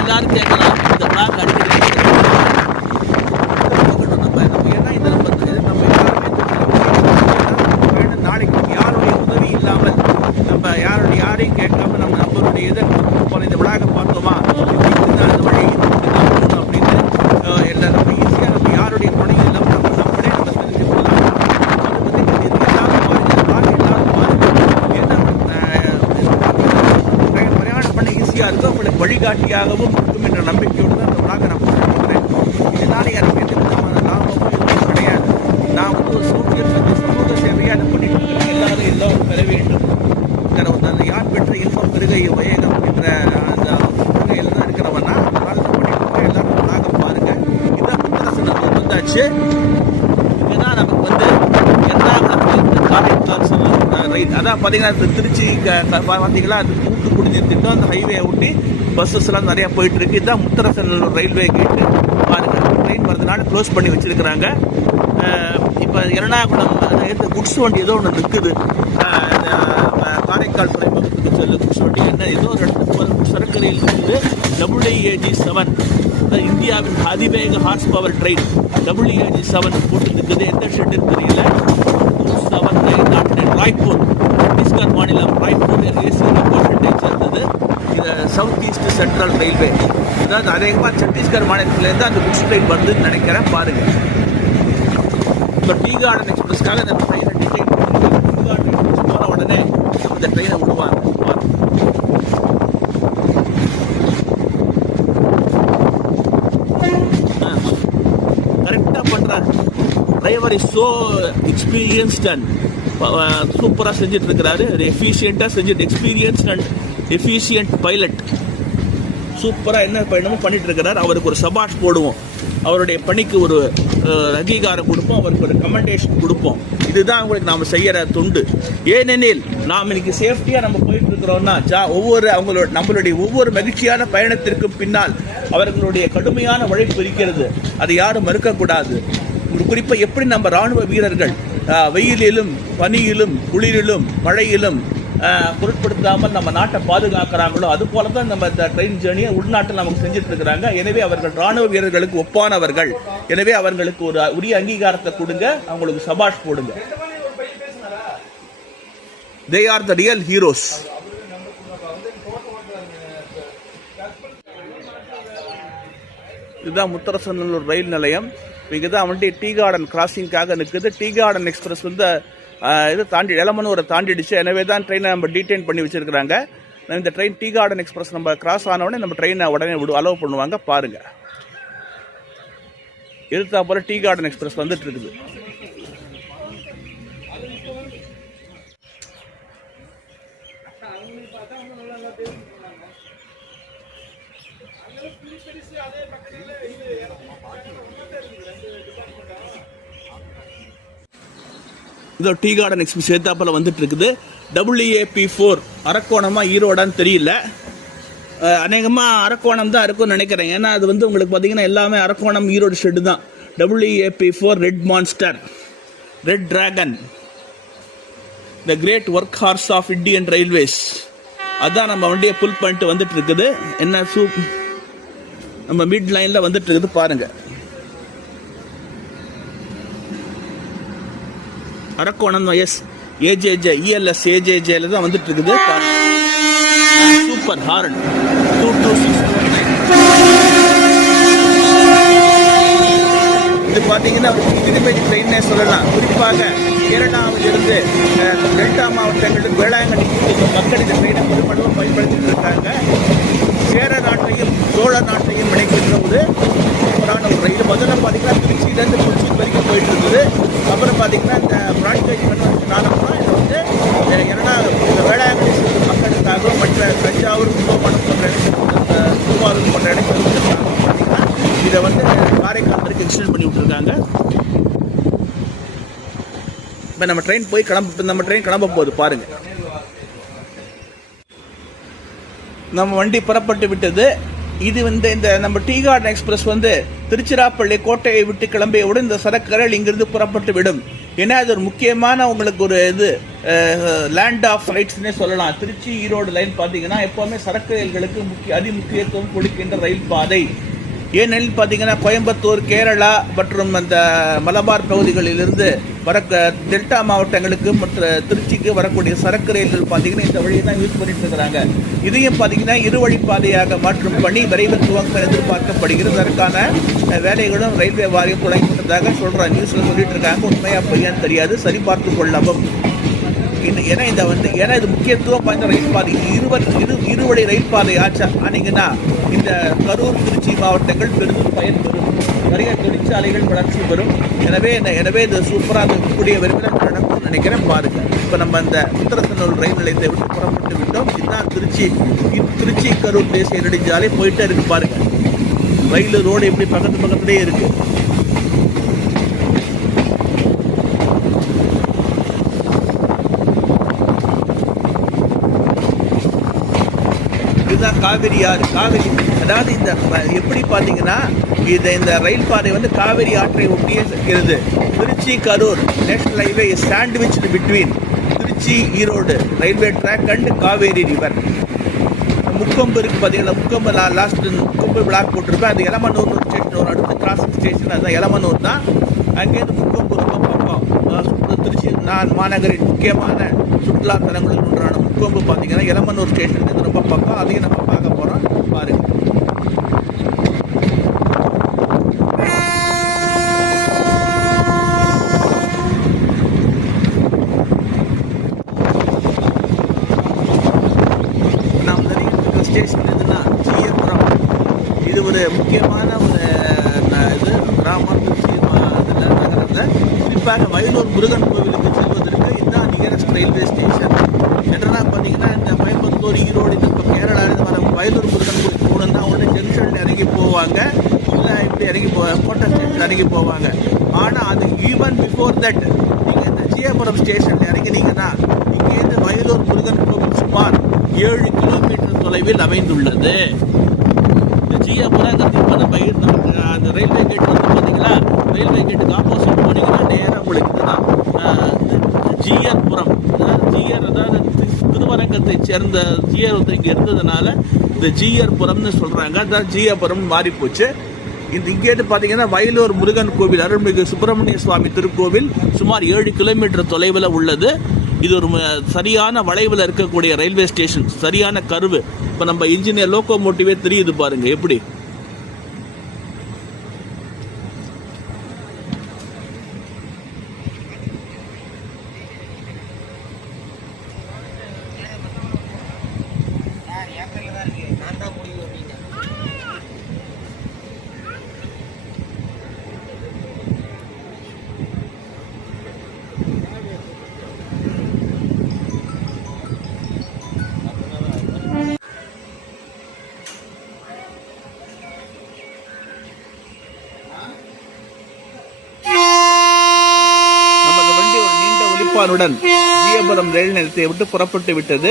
எல்லாரும் கேட்கலாம், இந்த பிளாக் அடிக்கடி நம்ம ஏன்னா இதில் நம்ம யாருமே நாளைக்கு யாருடைய உதவி இல்லாமல் நம்ம யாரையும் கேட்காம நம்ம நம்மளுடைய இதை போன இந்த விழாவை பார்த்தோமா அந்த வழி அப்படின்னு எல்லாம் நம்ம ஈஸியாக நம்ம யாருடைய துணையும் இல்லாமல் நம்மளே நம்ம தெரிஞ்சுக்கலாம். அதை பற்றி எல்லாரும் பிரயாணம் பண்ண ஈஸியாக இருக்கும், உங்களுக்கு வழிகாட்டியாகவும் இருக்கும் என்ற நம்பிக்கையோடு தான் அந்த விழாவை நான் சொல்லிக்கிறேன். இதனால் எனக்கு எந்த விதமான லாபமும் எதுவும் கிடையாது. நான் வந்து சமூக சேவையாக அதை பண்ணிட்டு இருக்கேன். எல்லாரும் பெற வேண்டும். அந்த யார் பெற்ற இன்பம் பெருகை வயகம் என்ற அந்த கொள்கையில் தான் இருக்கிறவன்னா அதனால தான் பண்ணிட்டு எல்லாரும் நாங்கள் பாருங்க. இதான் உத்தரசநல்லூர் வந்தாச்சு. இதுதான் நமக்கு வந்து எர்ணாகுளத்துலேருந்து காரைக்கால் ரயில். அதான் பார்த்தீங்கன்னா திருச்சி பார்த்தீங்களா அது தூத்துக்குடி திட்டம் அந்த ஹைவே ஒட்டி பஸ்ஸஸ்லாம் நிறையா போயிட்டு இருக்கு. இதுதான் உத்தரசநல்லூர் ரயில்வே கேட்டு பாருங்க. ட்ரெயின் வரதுனால க்ளோஸ் பண்ணி வச்சிருக்கிறாங்க. இப்போ எர்ணாகுளம் குட்ஸ் வண்டி ஏதோ ஒன்று நிற்குது. காரைக்கால் துறைமுகத்துக்கு செல்ல குட்ஸ் வண்டி என்ன ஏதோ ஒரு இடத்துக்கு சரக்கு ரயில் இருக்குது. WAG-7 இந்தியாவின் அதிவேக ஹார்ஸ் பவர் ட்ரெயின் WAG-7 போட்டு நிற்குது. எந்த ஷெட்டுன்னு தெரியல. 27 ராய்ப்பூர், சத்தீஸ்கர் மாநிலம் ராய்ப்பூர் ஏசிய கோஷத்தை சேர்ந்தது. இது சவுத் ஈஸ்ட் சென்ட்ரல் ரயில்வே. அதாவது அதிகமாக சத்தீஸ்கர் மாநிலத்திலேருந்து அந்த குட்ஸ் ட்ரெயின் வருதுன்னு நினைக்கிறேன். பாருங்கள், இப்போ டீ கார்டன் எக்ஸ்பிரஸ்க்காக இந்த ட்ரெயினை டிசைன் பண்ணி டீ கார்டன் எக்ஸ்பிரஸ் போன உடனே இந்த ட்ரெயினை விடுவாங்க. கரெக்டாக பண்ணுறாங்க. Driver is so experienced and சூப்பராக செஞ்சுட்டு இருக்கிறாரு. எஃபிஷியண்ட்டாக செஞ்சுட்டு எக்ஸ்பீரியன்ஸ்ட் அண்ட் எஃபிஷியன்ட் பைலட் சூப்பராக என்ன பயணமும் பண்ணிட்டு இருக்கிறார். அவருக்கு ஒரு சபாஷ் போடுவோம், அவருடைய பணிக்கு ஒரு அங்கீகாரம் கொடுப்போம், அவருக்கு ஒரு கமெண்டேஷன் கொடுப்போம். இதுதான் அவங்களுக்கு நாம் செய்கிற தொண்டு. ஏனெனில் நாம் இன்னைக்கு சேஃப்டியாக நம்ம போயிட்டு இருக்கிறோம்னா நம்மளுடைய ஒவ்வொரு மகிழ்ச்சியான பயணத்திற்கும் பின்னால் அவர்களுடைய கடுமையான உழைப்பு இருக்கிறது. அதை யாரும் மறுக்கக்கூடாது. குறிப்பாக எப்படி நம்ம இராணுவ வீரர்கள் வெயிலிலும் பனியிலும் குளிரிலும் மழையிலும் பொருட்படுத்தாமல் நம்ம நாட்டை பாதுகாக்கிறாங்களோ அது போல தான் நம்ம இந்த ட்ரெயின் ஜேர்னியை உள்நாட்டில் நமக்கு செஞ்சுட்டு இருக்கிறாங்க. எனவே அவர்கள் ராணுவ வீரர்களுக்கு ஒப்பானவர்கள். எனவே அவர்களுக்கு ஒரு உரிய அங்கீகாரத்தை கொடுங்க, அவங்களுக்கு சபாஷ் போடுங்க. They are the real heroes. இதுதான் முத்தரசநல்லூர் ரயில் நிலையம். இங்கே தான் வண்டி டீ கார்டன் கிராசிங்காக நிற்குது. டீ கார்டன் எக்ஸ்பிரஸ் வந்து இது தாண்டி எலமனூரை தாண்டிடுச்சு. எனவே தான் ட்ரெயினை நம்ம டீடைன் பண்ணி வச்சுருக்கிறாங்க. இந்த ட்ரெயின் டீ கார்டன் எக்ஸ்பிரஸ் நம்ம கிராஸ் ஆனவுடனே நம்ம ட்ரெயினை உடனே அலோவ் பண்ணுவாங்க. பாருங்கள், எதிர்த்தா போல டீ கார்டன் எக்ஸ்பிரஸ் வந்துட்டு இருக்குது. இதோ டீ கார்டன் எக்ஸ்பிரஸ் ஏத்தாப்பில் வந்துட்டு இருக்குது. WAP-4 அரக்கோணமா ஈரோடான்னு தெரியல. அநேகமாக அரக்கோணம் தான் இருக்கும்னு நினைக்கிறேன். ஏன்னா அது வந்து உங்களுக்கு பார்த்தீங்கன்னா எல்லாமே அரக்கோணம் ஈரோடு ஷெட்டு தான். WAP-4 red monster, red dragon, the great work horse of Indian railways. அதான் நம்ம வண்டியை புல் பண்ணிட்டு வந்துட்டு இருக்குது. என்ன நம்ம மிட் லைனில் வந்துட்டு இருக்குது பாருங்கள். அரக்கோணம் ELS AJJல தான் வந்துட்டு இருக்குது. Super horn 22649. இது பார்த்தீங்கன்னா திருப்பதி ட்ரெயின்னே சொல்லலாம். குறிப்பாக கேரளாவிலிருந்து டெல்டா மாவட்டங்களுக்கு வேளாங்கண்ணி மக்கள் இந்த ட்ரெயினை பெருமளவு பயன்படுத்திட்டு இருக்காங்க. சேர நாட்டையும் சோழ நாட்டையும் இணைக்கின்ற ஒரு சூப்பரான ஒரு ரயில். முதல்ல பார்த்தீங்கன்னா திருச்சியிலேருந்து கொச்சி வரைக்கும் போயிட்டு இருக்குது. அப்புறம் பார்த்தீங்கன்னா இந்த பிராட்கேஜ் கன்வென்ஷனால இது வந்து இந்த வேளாங்கண்ணி மக்களுக்காக மற்ற தஞ்சாவூர் கும்பகோணம் போன்ற இடங்கள் திருவாரூர் போன்ற இடங்கள் பார்த்தீங்கன்னா இதை வந்து காரைக்கால் வரைக்கும் எக்ஸ்டெண்ட் பண்ணி விட்டுருக்காங்க. இப்போ நம்ம ட்ரெயின் கிளம்ப போகுது பாருங்கள். நம்ம வண்டி புறப்பட்டு விட்டது. இது வந்து இந்த நம்ம டீ கார்டன் எக்ஸ்பிரஸ் வந்து திருச்சிராப்பள்ளி கோட்டையை விட்டு கிளம்பியவுடன் இந்த சரக்குகள் இங்கிருந்து புறப்பட்டு விடும். ஏன்னா அது ஒரு முக்கியமான உங்களுக்கு ஒரு இது லேண்ட் ஆஃப் ரைட்ஸ்னே சொல்லலாம். திருச்சி ஈரோடு லைன் பார்த்தீங்கன்னா எப்போவுமே சரக்கு ரயில்களுக்கு அதிமுக்கியத்துவம் கொடுக்கின்ற ரயில் பாதை. ஏனெனில் பார்த்தீங்கன்னா கோயம்புத்தூர், கேரளா மற்றும் அந்த மலபார் பகுதிகளிலிருந்து டெல்டா மாவட்டங்களுக்கு மற்ற திருச்சிக்கு வரக்கூடிய சரக்கு ரயில்கள் பார்த்தீங்கன்னா இந்த வழியை தான் யூஸ் பண்ணிட்டு இருக்கிறாங்க. இதையும் பார்த்தீங்கன்னா இருவழிப்பாதையாக மாற்றும் பணி விரைவில் துவங்க எதிர்பார்க்கப்படுகிறது. அதற்கான வேலைகளும் ரயில்வே வாரியம் தொடங்கி விட்டதாக சொல்கிறாங்க, நியூஸில் சொல்லிட்டு இருக்காங்க. உண்மையாக பொய்யான்னு தெரியாது, சரிபார்த்து கொள்ளவும். ஏன்னா இது முக்கியத்துவம் வாய்ந்த ரயில் பாதை. இருவழி ரயில் பாதை ஆனீங்கன்னா இந்த கரூர், திருச்சி மாவட்டங்கள் பெரிதும் பயன்பெறும். நிறைய தொழிற்சாலைகள் வளர்ச்சி பெறும். எனவே இது சூப்பராக கூடிய விரைவில் நடக்கும்னு நினைக்கிறேன். பாருங்க, இப்போ நம்ம அந்த முத்தரசநல்லூர் ரயில் நிலையத்தை விட்டு புறப்பட்டு விட்டோம். இதுதான் திருச்சி கரூர் தேசிய நெடுஞ்சாலை போயிட்டே இருக்கு பாருங்க. ரயில் ரோடு எப்படி பக்கத்துலேயே இருக்கு. இதுதான் காவேரி ஆறு. காவேரி அதாவது இந்த எப்படி பார்த்தீங்கன்னா இந்த ரயில் பாதை வந்து காவேரி ஆற்றை ஒட்டியே இருக்கிறது. Trichy Karur national highway is sandwiched between Trichy Erode railway track and Kaveri river. Mukkombu இருக்குது பார்த்தீங்கன்னா, முக்கொம்பு லாஸ்ட் முக்கொம்பு பிளாக் போட்டிருப்பேன். அது எலமனூர் ஸ்டேஷன் ஒரு அடுத்த கிராசிங் ஸ்டேஷன், அதுதான் எலமனூர் தான். அங்கேருந்து முக்கொம்பு ரொம்ப பக்கம் திருச்சி மாநகரின் முக்கியமான சுற்றுலா தலங்களில் ஒன்றான முக்கொம்பு பார்த்தீங்கன்னா எலமனூர் ஸ்டேஷன் ரொம்ப பக்கம். அதையும் நம்ம பார்க்க போகிறோம், பாருங்க. நாம் நிறைய ஸ்டேஷன் எதுனா ஜிஎபுரம். இது ஒரு முக்கியமான ஒரு இது கிராமம் திருச்சி இதில் நகரத்தில். குறிப்பாக வயலூர் முருகன் கோவிலுக்கு செல்வதற்கு இதுதான் நியரஸ்ட் ரயில்வே ஸ்டேஷன். என்னன்னா பார்த்தீங்கன்னா இந்த கோயம்புத்தூர் ஈரோடு இந்த கேரளாவில் வர வயலூர் முருகன் கோவில் போகணுன்னா உடனே ஜங்ஷனில் இறங்கி போவாங்க, இல்லை இப்படி இறங்கி கோட்டை ஸ்டேஷன் இறங்கி போவாங்க. ஆனால் அது ஈவன் பிஃபோர் தட் நீங்கள் இந்த ஜிஎபுரம் ஸ்டேஷனில் இறங்கினீங்கன்னா இங்கேருந்து வயலூர் முருகன் கோவில் சுமார் 7 கிலோமீட்டர் தொலைவில் அமைந்துள்ளது. இந்த ஜிஎபுரங்கிறது இப்போ நம்ம அந்த ரயில்வே கேட் வந்து பார்த்தீங்களா, ரயில்வே கேட்டுக்கு ஆப்போசிட் போனீங்கன்னா நேராக உங்களுக்கு இதுதான் ஜிஆர்புரம். ஜிஆர் அதாவது திருவரங்கத்தை சேர்ந்த ஜிஆர் இங்கே இருந்ததுனால இந்த ஜிஆர்புரம்னு சொல்கிறாங்க. அதான் ஜிஆர்புரம் மாறி போச்சு. இங்கேட்டு பார்த்தீங்கன்னா வயலூர் முருகன் கோவில் அருள்மிகு சுப்பிரமணிய சுவாமி திருக்கோவில் சுமார் 7 கிலோமீட்டர் தொலைவில் உள்ளது. இது ஒரு சரியான வளைவில் இருக்கக்கூடிய ரயில்வே ஸ்டேஷன், சரியான கருவு. இப்போ நம்ம இன்ஜினியர் லோகோமோட்டிவே தெரியுது பாருங்க எப்படி. ஜிஎபுரம் ரயில் நிலையத்தை விட்டு புறப்பட்டு விட்டது.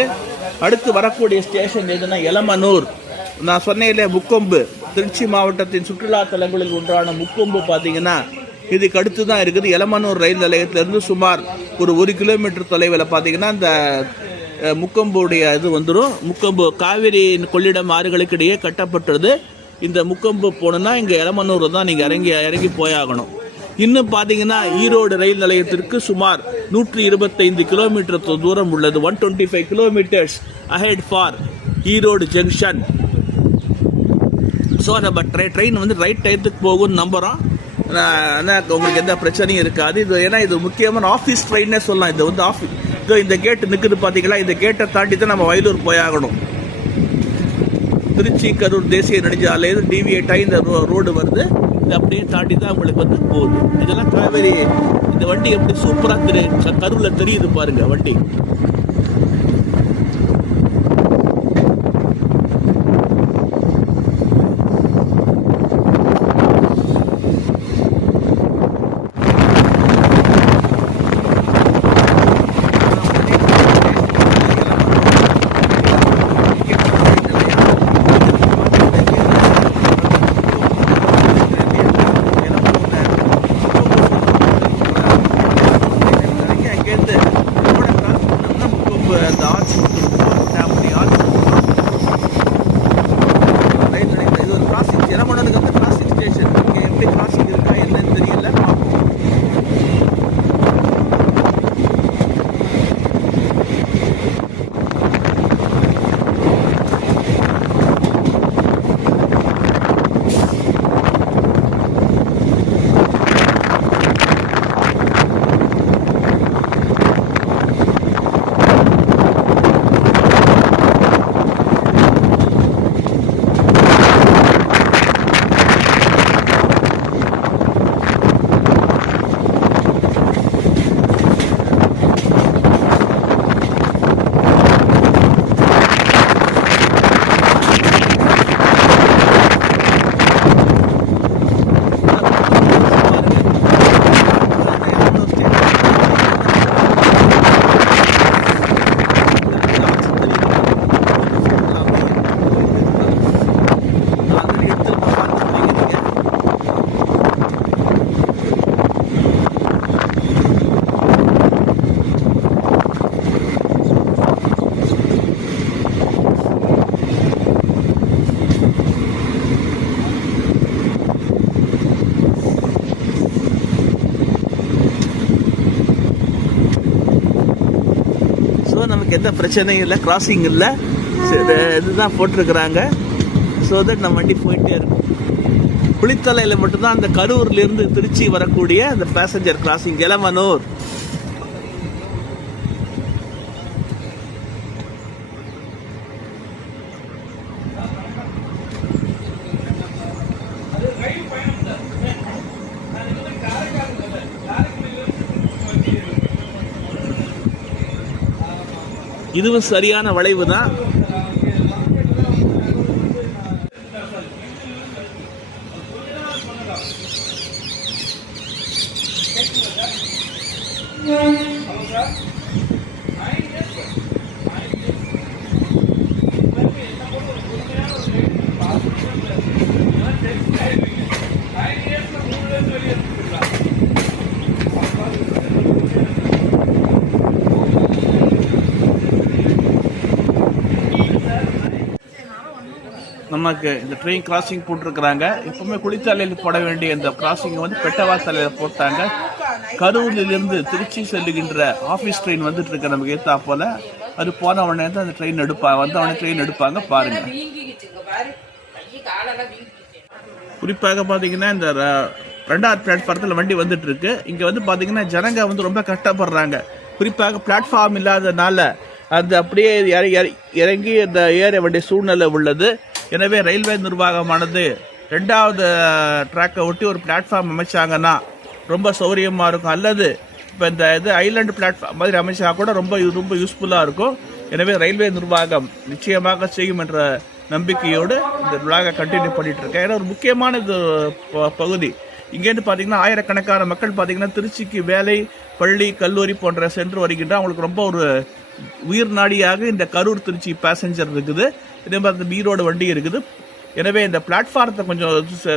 அடுத்து வரக்கூடிய ஸ்டேஷன் எதுனா எலமனூர். நான் சொன்னேன் முக்கொம்பு திருச்சி மாவட்டத்தின் சுற்றுலா தலங்களில் ஒன்றான முக்கொம்பு பார்த்தீங்கன்னா இதுக்கு அடுத்து தான் இருக்குது. எலமனூர் ரயில் நிலையத்திலிருந்து சுமார் ஒரு 1 கிலோமீட்டர் தொலைவில் பார்த்தீங்கன்னா இந்த முக்கொம்புடைய இது வந்துடும். முக்கொம்பு காவிரி கொள்ளிடம் ஆறுகளுக்கு இடையே கட்டப்பட்டது. இந்த முக்கொம்பு போகணுன்னா இங்கே எலமனூர் தான் நீங்கள் இறங்கி போயாகணும். இன்னும் பார்த்தீங்கன்னா ஈரோடு ரயில் நிலையத்திற்கு சுமார் 125 கிலோமீட்டர் தூரம் உள்ளது. 125 kilometres ahead for Erode junction. So நம்ம ட்ரெயின் வந்து ரைட் டயத்துக்கு போகும்னு நம்புகிறோம். உங்களுக்கு எந்த பிரச்சனையும் இருக்காது. இது ஏன்னா இது முக்கியமான ஆஃபீஸ் ட்ரெயின்னே சொல்லலாம். இது வந்து ஆஃபீஸ் இந்த கேட்டு நிற்குது பார்த்தீங்களா, இந்த கேட்டை தாண்டி தான் நம்ம வயலூர் போயாகணும். திருச்சி கரூர் தேசிய நெடுஞ்சாலையில் டிவியேட் ஆகி இந்த ரோடு வருது. அப்படியே தாண்டி தான் உங்களுக்கு வந்து போகுது. இதெல்லாம் காவேரி. இந்த வண்டி எப்படி சூப்பராக கருவில் தெரியுது பாருங்க வண்டி. நமக்கு எந்த பிரச்சனையும் இல்லை, கிராசிங் இல்லை. இதுதான் போட்டிருக்கிறாங்க. ஸோ தட் நம்ம வண்டி போயிட்டே இருக்கும். குளித்தலையில் மட்டும்தான் அந்த கரூர்லேருந்து திருச்சி வரக்கூடிய அந்த பேசஞ்சர் கிராசிங் எலமனூர். இதுவும் சரியான வளைவு தான். நமக்கு இந்த ட்ரெயின் கிராசிங் போட்டிருக்கிறாங்க. எப்பவுமே குளித்தலையில் போட வேண்டிய இந்த கிராசிங்கை வந்து பெட்டவாத்தலையில் போட்டாங்க. கரூரிலிருந்து திருச்சி செல்லுகின்ற ஆஃபீஸ் ட்ரெயின் வந்துட்டு இருக்கு நமக்கு ஏற்றா போல. அது போன உடனே தான் அந்த ட்ரெயின் எடுப்பாங்க, வந்த உடனே ட்ரெயின் எடுப்பாங்க. பாருங்க, குறிப்பாக பார்த்தீங்கன்னா இந்த 2வது பிளாட்ஃபாரத்தில் வண்டி வந்துட்டு இருக்கு. இங்கே வந்து பார்த்தீங்கன்னா ஜனங்க வந்து ரொம்ப கஷ்டப்படுறாங்க. குறிப்பாக பிளாட்ஃபார்ம் இல்லாதனால அந்த அப்படியே இறங்கி அந்த ஏற வேண்டிய சூழ்நிலை உள்ளது. எனவே ரயில்வே நிர்வாகமானது 2வது ட்ராக்கை ஒட்டி ஒரு பிளாட்ஃபார்ம் அமைச்சாங்கன்னா ரொம்ப சௌகரியமாக இருக்கும். அல்லது இப்போ இந்த இது ஐலாண்டு பிளாட்ஃபார்ம் மாதிரி அமைச்சா கூட ரொம்ப யூஸ்ஃபுல்லாக இருக்கும். எனவே ரயில்வே நிர்வாகம் நிச்சயமாக செய்யும் என்ற நம்பிக்கையோடு இந்த விழாவை கண்டினியூ பண்ணிட்டு இருக்கேன். ஏன்னா ஒரு முக்கியமான இது பகுதி. இங்கேருந்து பார்த்தீங்கன்னா ஆயிரக்கணக்கான மக்கள் பார்த்தீங்கன்னா திருச்சிக்கு வேலை, பள்ளி, கல்லூரி போன்ற சென்று வருகின்ற அவங்களுக்கு ரொம்ப ஒரு உயிர் நாடியாக இந்த கரூர் திருச்சி பேசஞ்சர் இருக்குது. இதே மாதிரி இந்த ஈரோடு வண்டி இருக்குது. எனவே இந்த பிளாட்ஃபாரத்தை கொஞ்சம்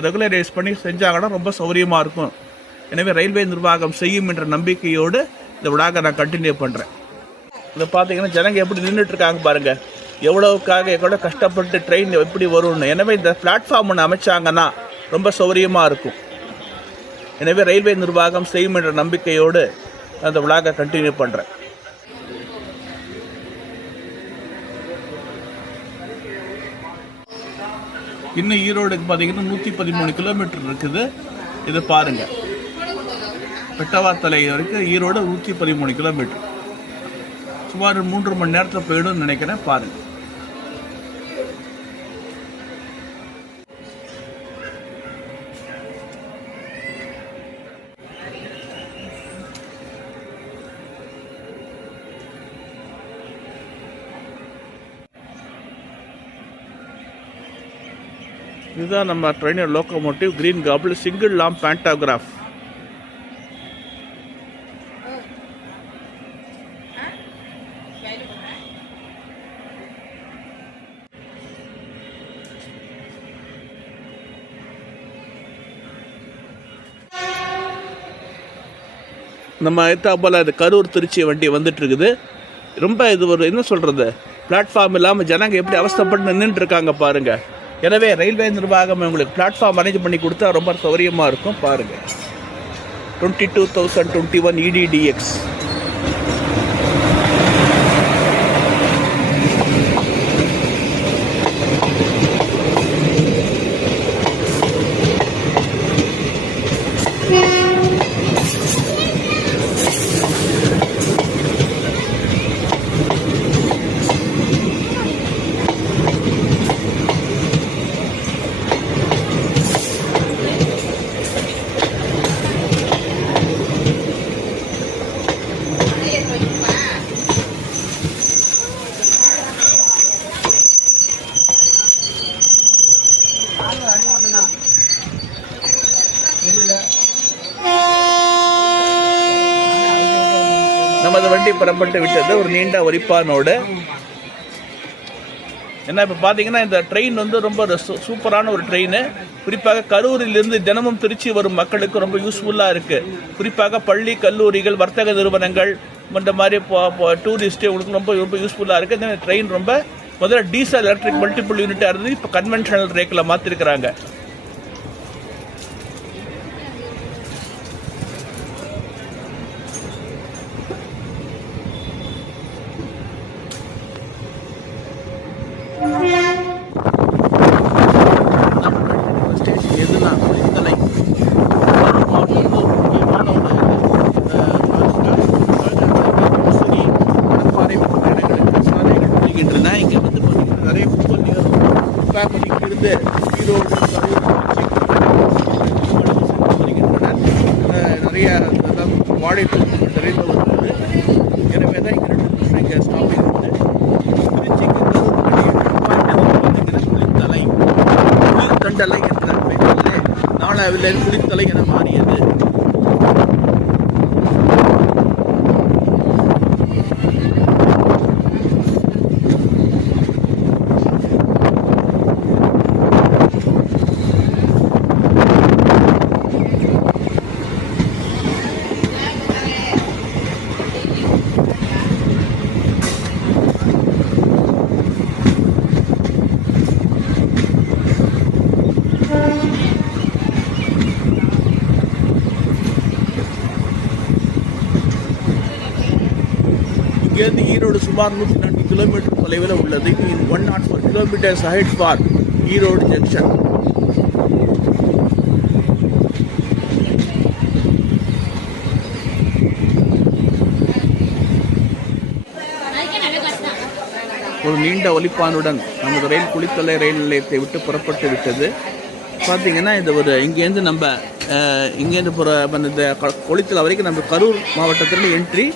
ரெகுலரைஸ் பண்ணி செஞ்சாங்கன்னா ரொம்ப சௌகரியமாக இருக்கும். எனவே ரயில்வே நிர்வாகம் செய்யும் என்ற நம்பிக்கையோடு இந்த விழாவை நான் கண்டினியூ பண்ணுறேன். இதை பார்த்தீங்கன்னா ஜனங்க எப்படி நின்றுட்டு இருக்காங்க பாருங்க, எவ்வளோ கஷ்டப்பட்டு ட்ரெயின் எப்படி வரும்னு. எனவே இந்த பிளாட்ஃபார்ம் ஒன்று அமைச்சாங்கன்னா ரொம்ப சௌகரியமாக இருக்கும். எனவே ரயில்வே நிர்வாகம் செய்யும் என்ற நம்பிக்கையோடு அந்த விழாவை கண்டினியூ பண்ணுறேன். இன்னும் ஈரோடுக்கு பார்த்தீங்கன்னா 113 கிலோமீட்டர் இருக்குது. இதை பாருங்க, பெட்டவாத்தலை வரைக்கும் ஈரோடு 113 கிலோமீட்டர். சுமார் 3 மணி நேரத்தில் போயிடும்னு நினைக்கிறேன். பாருங்க, இதுதான் நம்ம trainer locomotive green cable single lamp pantograph. நம்ம போல் அது கரூர் திருச்சி வண்டி வந்துட்டு இருக்குது. ரொம்ப இது ஒரு என்ன சொல்கிறது, பிளாட்ஃபார்ம் இல்லாமல் ஜனங்க எப்படி அவஸ்தைப்பட்டு நின்றுட்டு இருக்காங்க பாருங்க. எனவே ரயில்வே நிர்வாகம் உங்களுக்கு பிளாட்ஃபார்ம் அரேஞ்ச் பண்ணி கொடுத்தா ரொம்ப சௌகரியமாக இருக்கும். பாருங்கள், 22,021 EDDX. நமது வண்டி புறப்பட்டு விட்டது ஒரு நீண்ட ஒரிப்பானோடு. ஏன்னா இப்போ பார்த்தீங்கன்னா இந்த ட்ரெயின் வந்து ரொம்ப சூப்பரான ஒரு ட்ரெயின். குறிப்பாக கரூரிலிருந்து தினமும் திருச்சி வரும் மக்களுக்கு ரொம்ப யூஸ்ஃபுல்லாக இருக்குது. குறிப்பாக பள்ளி, கல்லூரிகள், வர்த்தக நிறுவனங்கள் இந்த மாதிரி டூரிஸ்ட்டு உங்களுக்கு ரொம்ப யூஸ்ஃபுல்லாக இருக்குது. இந்த ட்ரெயின் ரொம்ப முதல்ல டீசல் எலக்ட்ரிக் மல்டிபிள் யூனிட்டாக இருந்தது, இப்போ கன்வென்ஷனல் ரேக்கில் மாற்றிருக்கிறாங்க. ஈரோடு குளித்தலை என மாறியது. இங்கேருந்து ஈரோடு சுமார் 104 கிலோமீட்டர் தொலைவில் உள்ளது. 104 kilometres ahead for Erode junction. ஒரு நீண்ட ஒலிப்பானுடன் நமது ரயில் குளித்தலை ரயில் நிலையத்தை விட்டு புறப்பட்டு விட்டது. பார்த்தீங்கன்னா இந்த ஒரு இங்கேருந்து நம்ம இங்கேருந்து இந்த குளித்தலை வரைக்கும் நம்ம கரூர் மாவட்டத்தில் என்ட்ரி.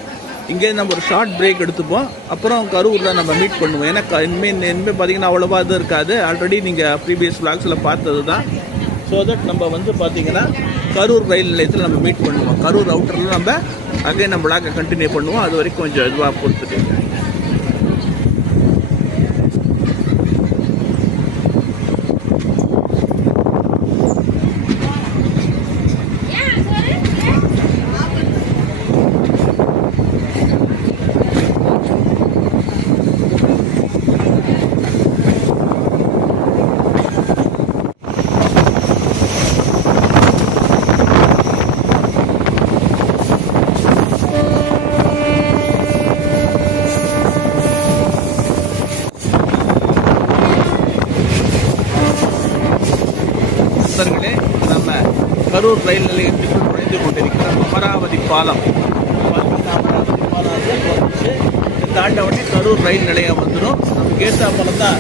இங்கேருந்து நம்ம ஒரு ஷார்ட் பிரேக் எடுத்துப்போம். அப்புறம் கரூரில் நம்ம மீட் பண்ணுவோம். ஏன்னா இனிமேல் பார்த்தீங்கன்னா அவ்வளோவா இது இருக்காது. ஆல்ரெடி நீங்கள் ப்ரீவியஸ் விளாக்ஸில் பார்த்தது தான். ஸோ தட் நம்ம பார்த்தீங்கன்னா கரூர் ரயில் நிலையத்தில் நம்ம மீட் பண்ணுவோம். கரூர் அவுட்டரில் நம்ம அங்கே நம்ம விளாக்கை கண்டினியூ பண்ணுவோம். அது வரைக்கும் கொஞ்சம் இதுவாக பொறுத்துட்டு நம்ம கரூர் ரயில் நிலையத்துக்கு நுழைந்து கொண்டிருக்கிற அமராவதி பாலம். அமராவதி பாலம் தாண்ட உடனே கரூர் ரயில் நிலையம் வந்துடும். நமக்கு ஏற்றாப்பலம் தான்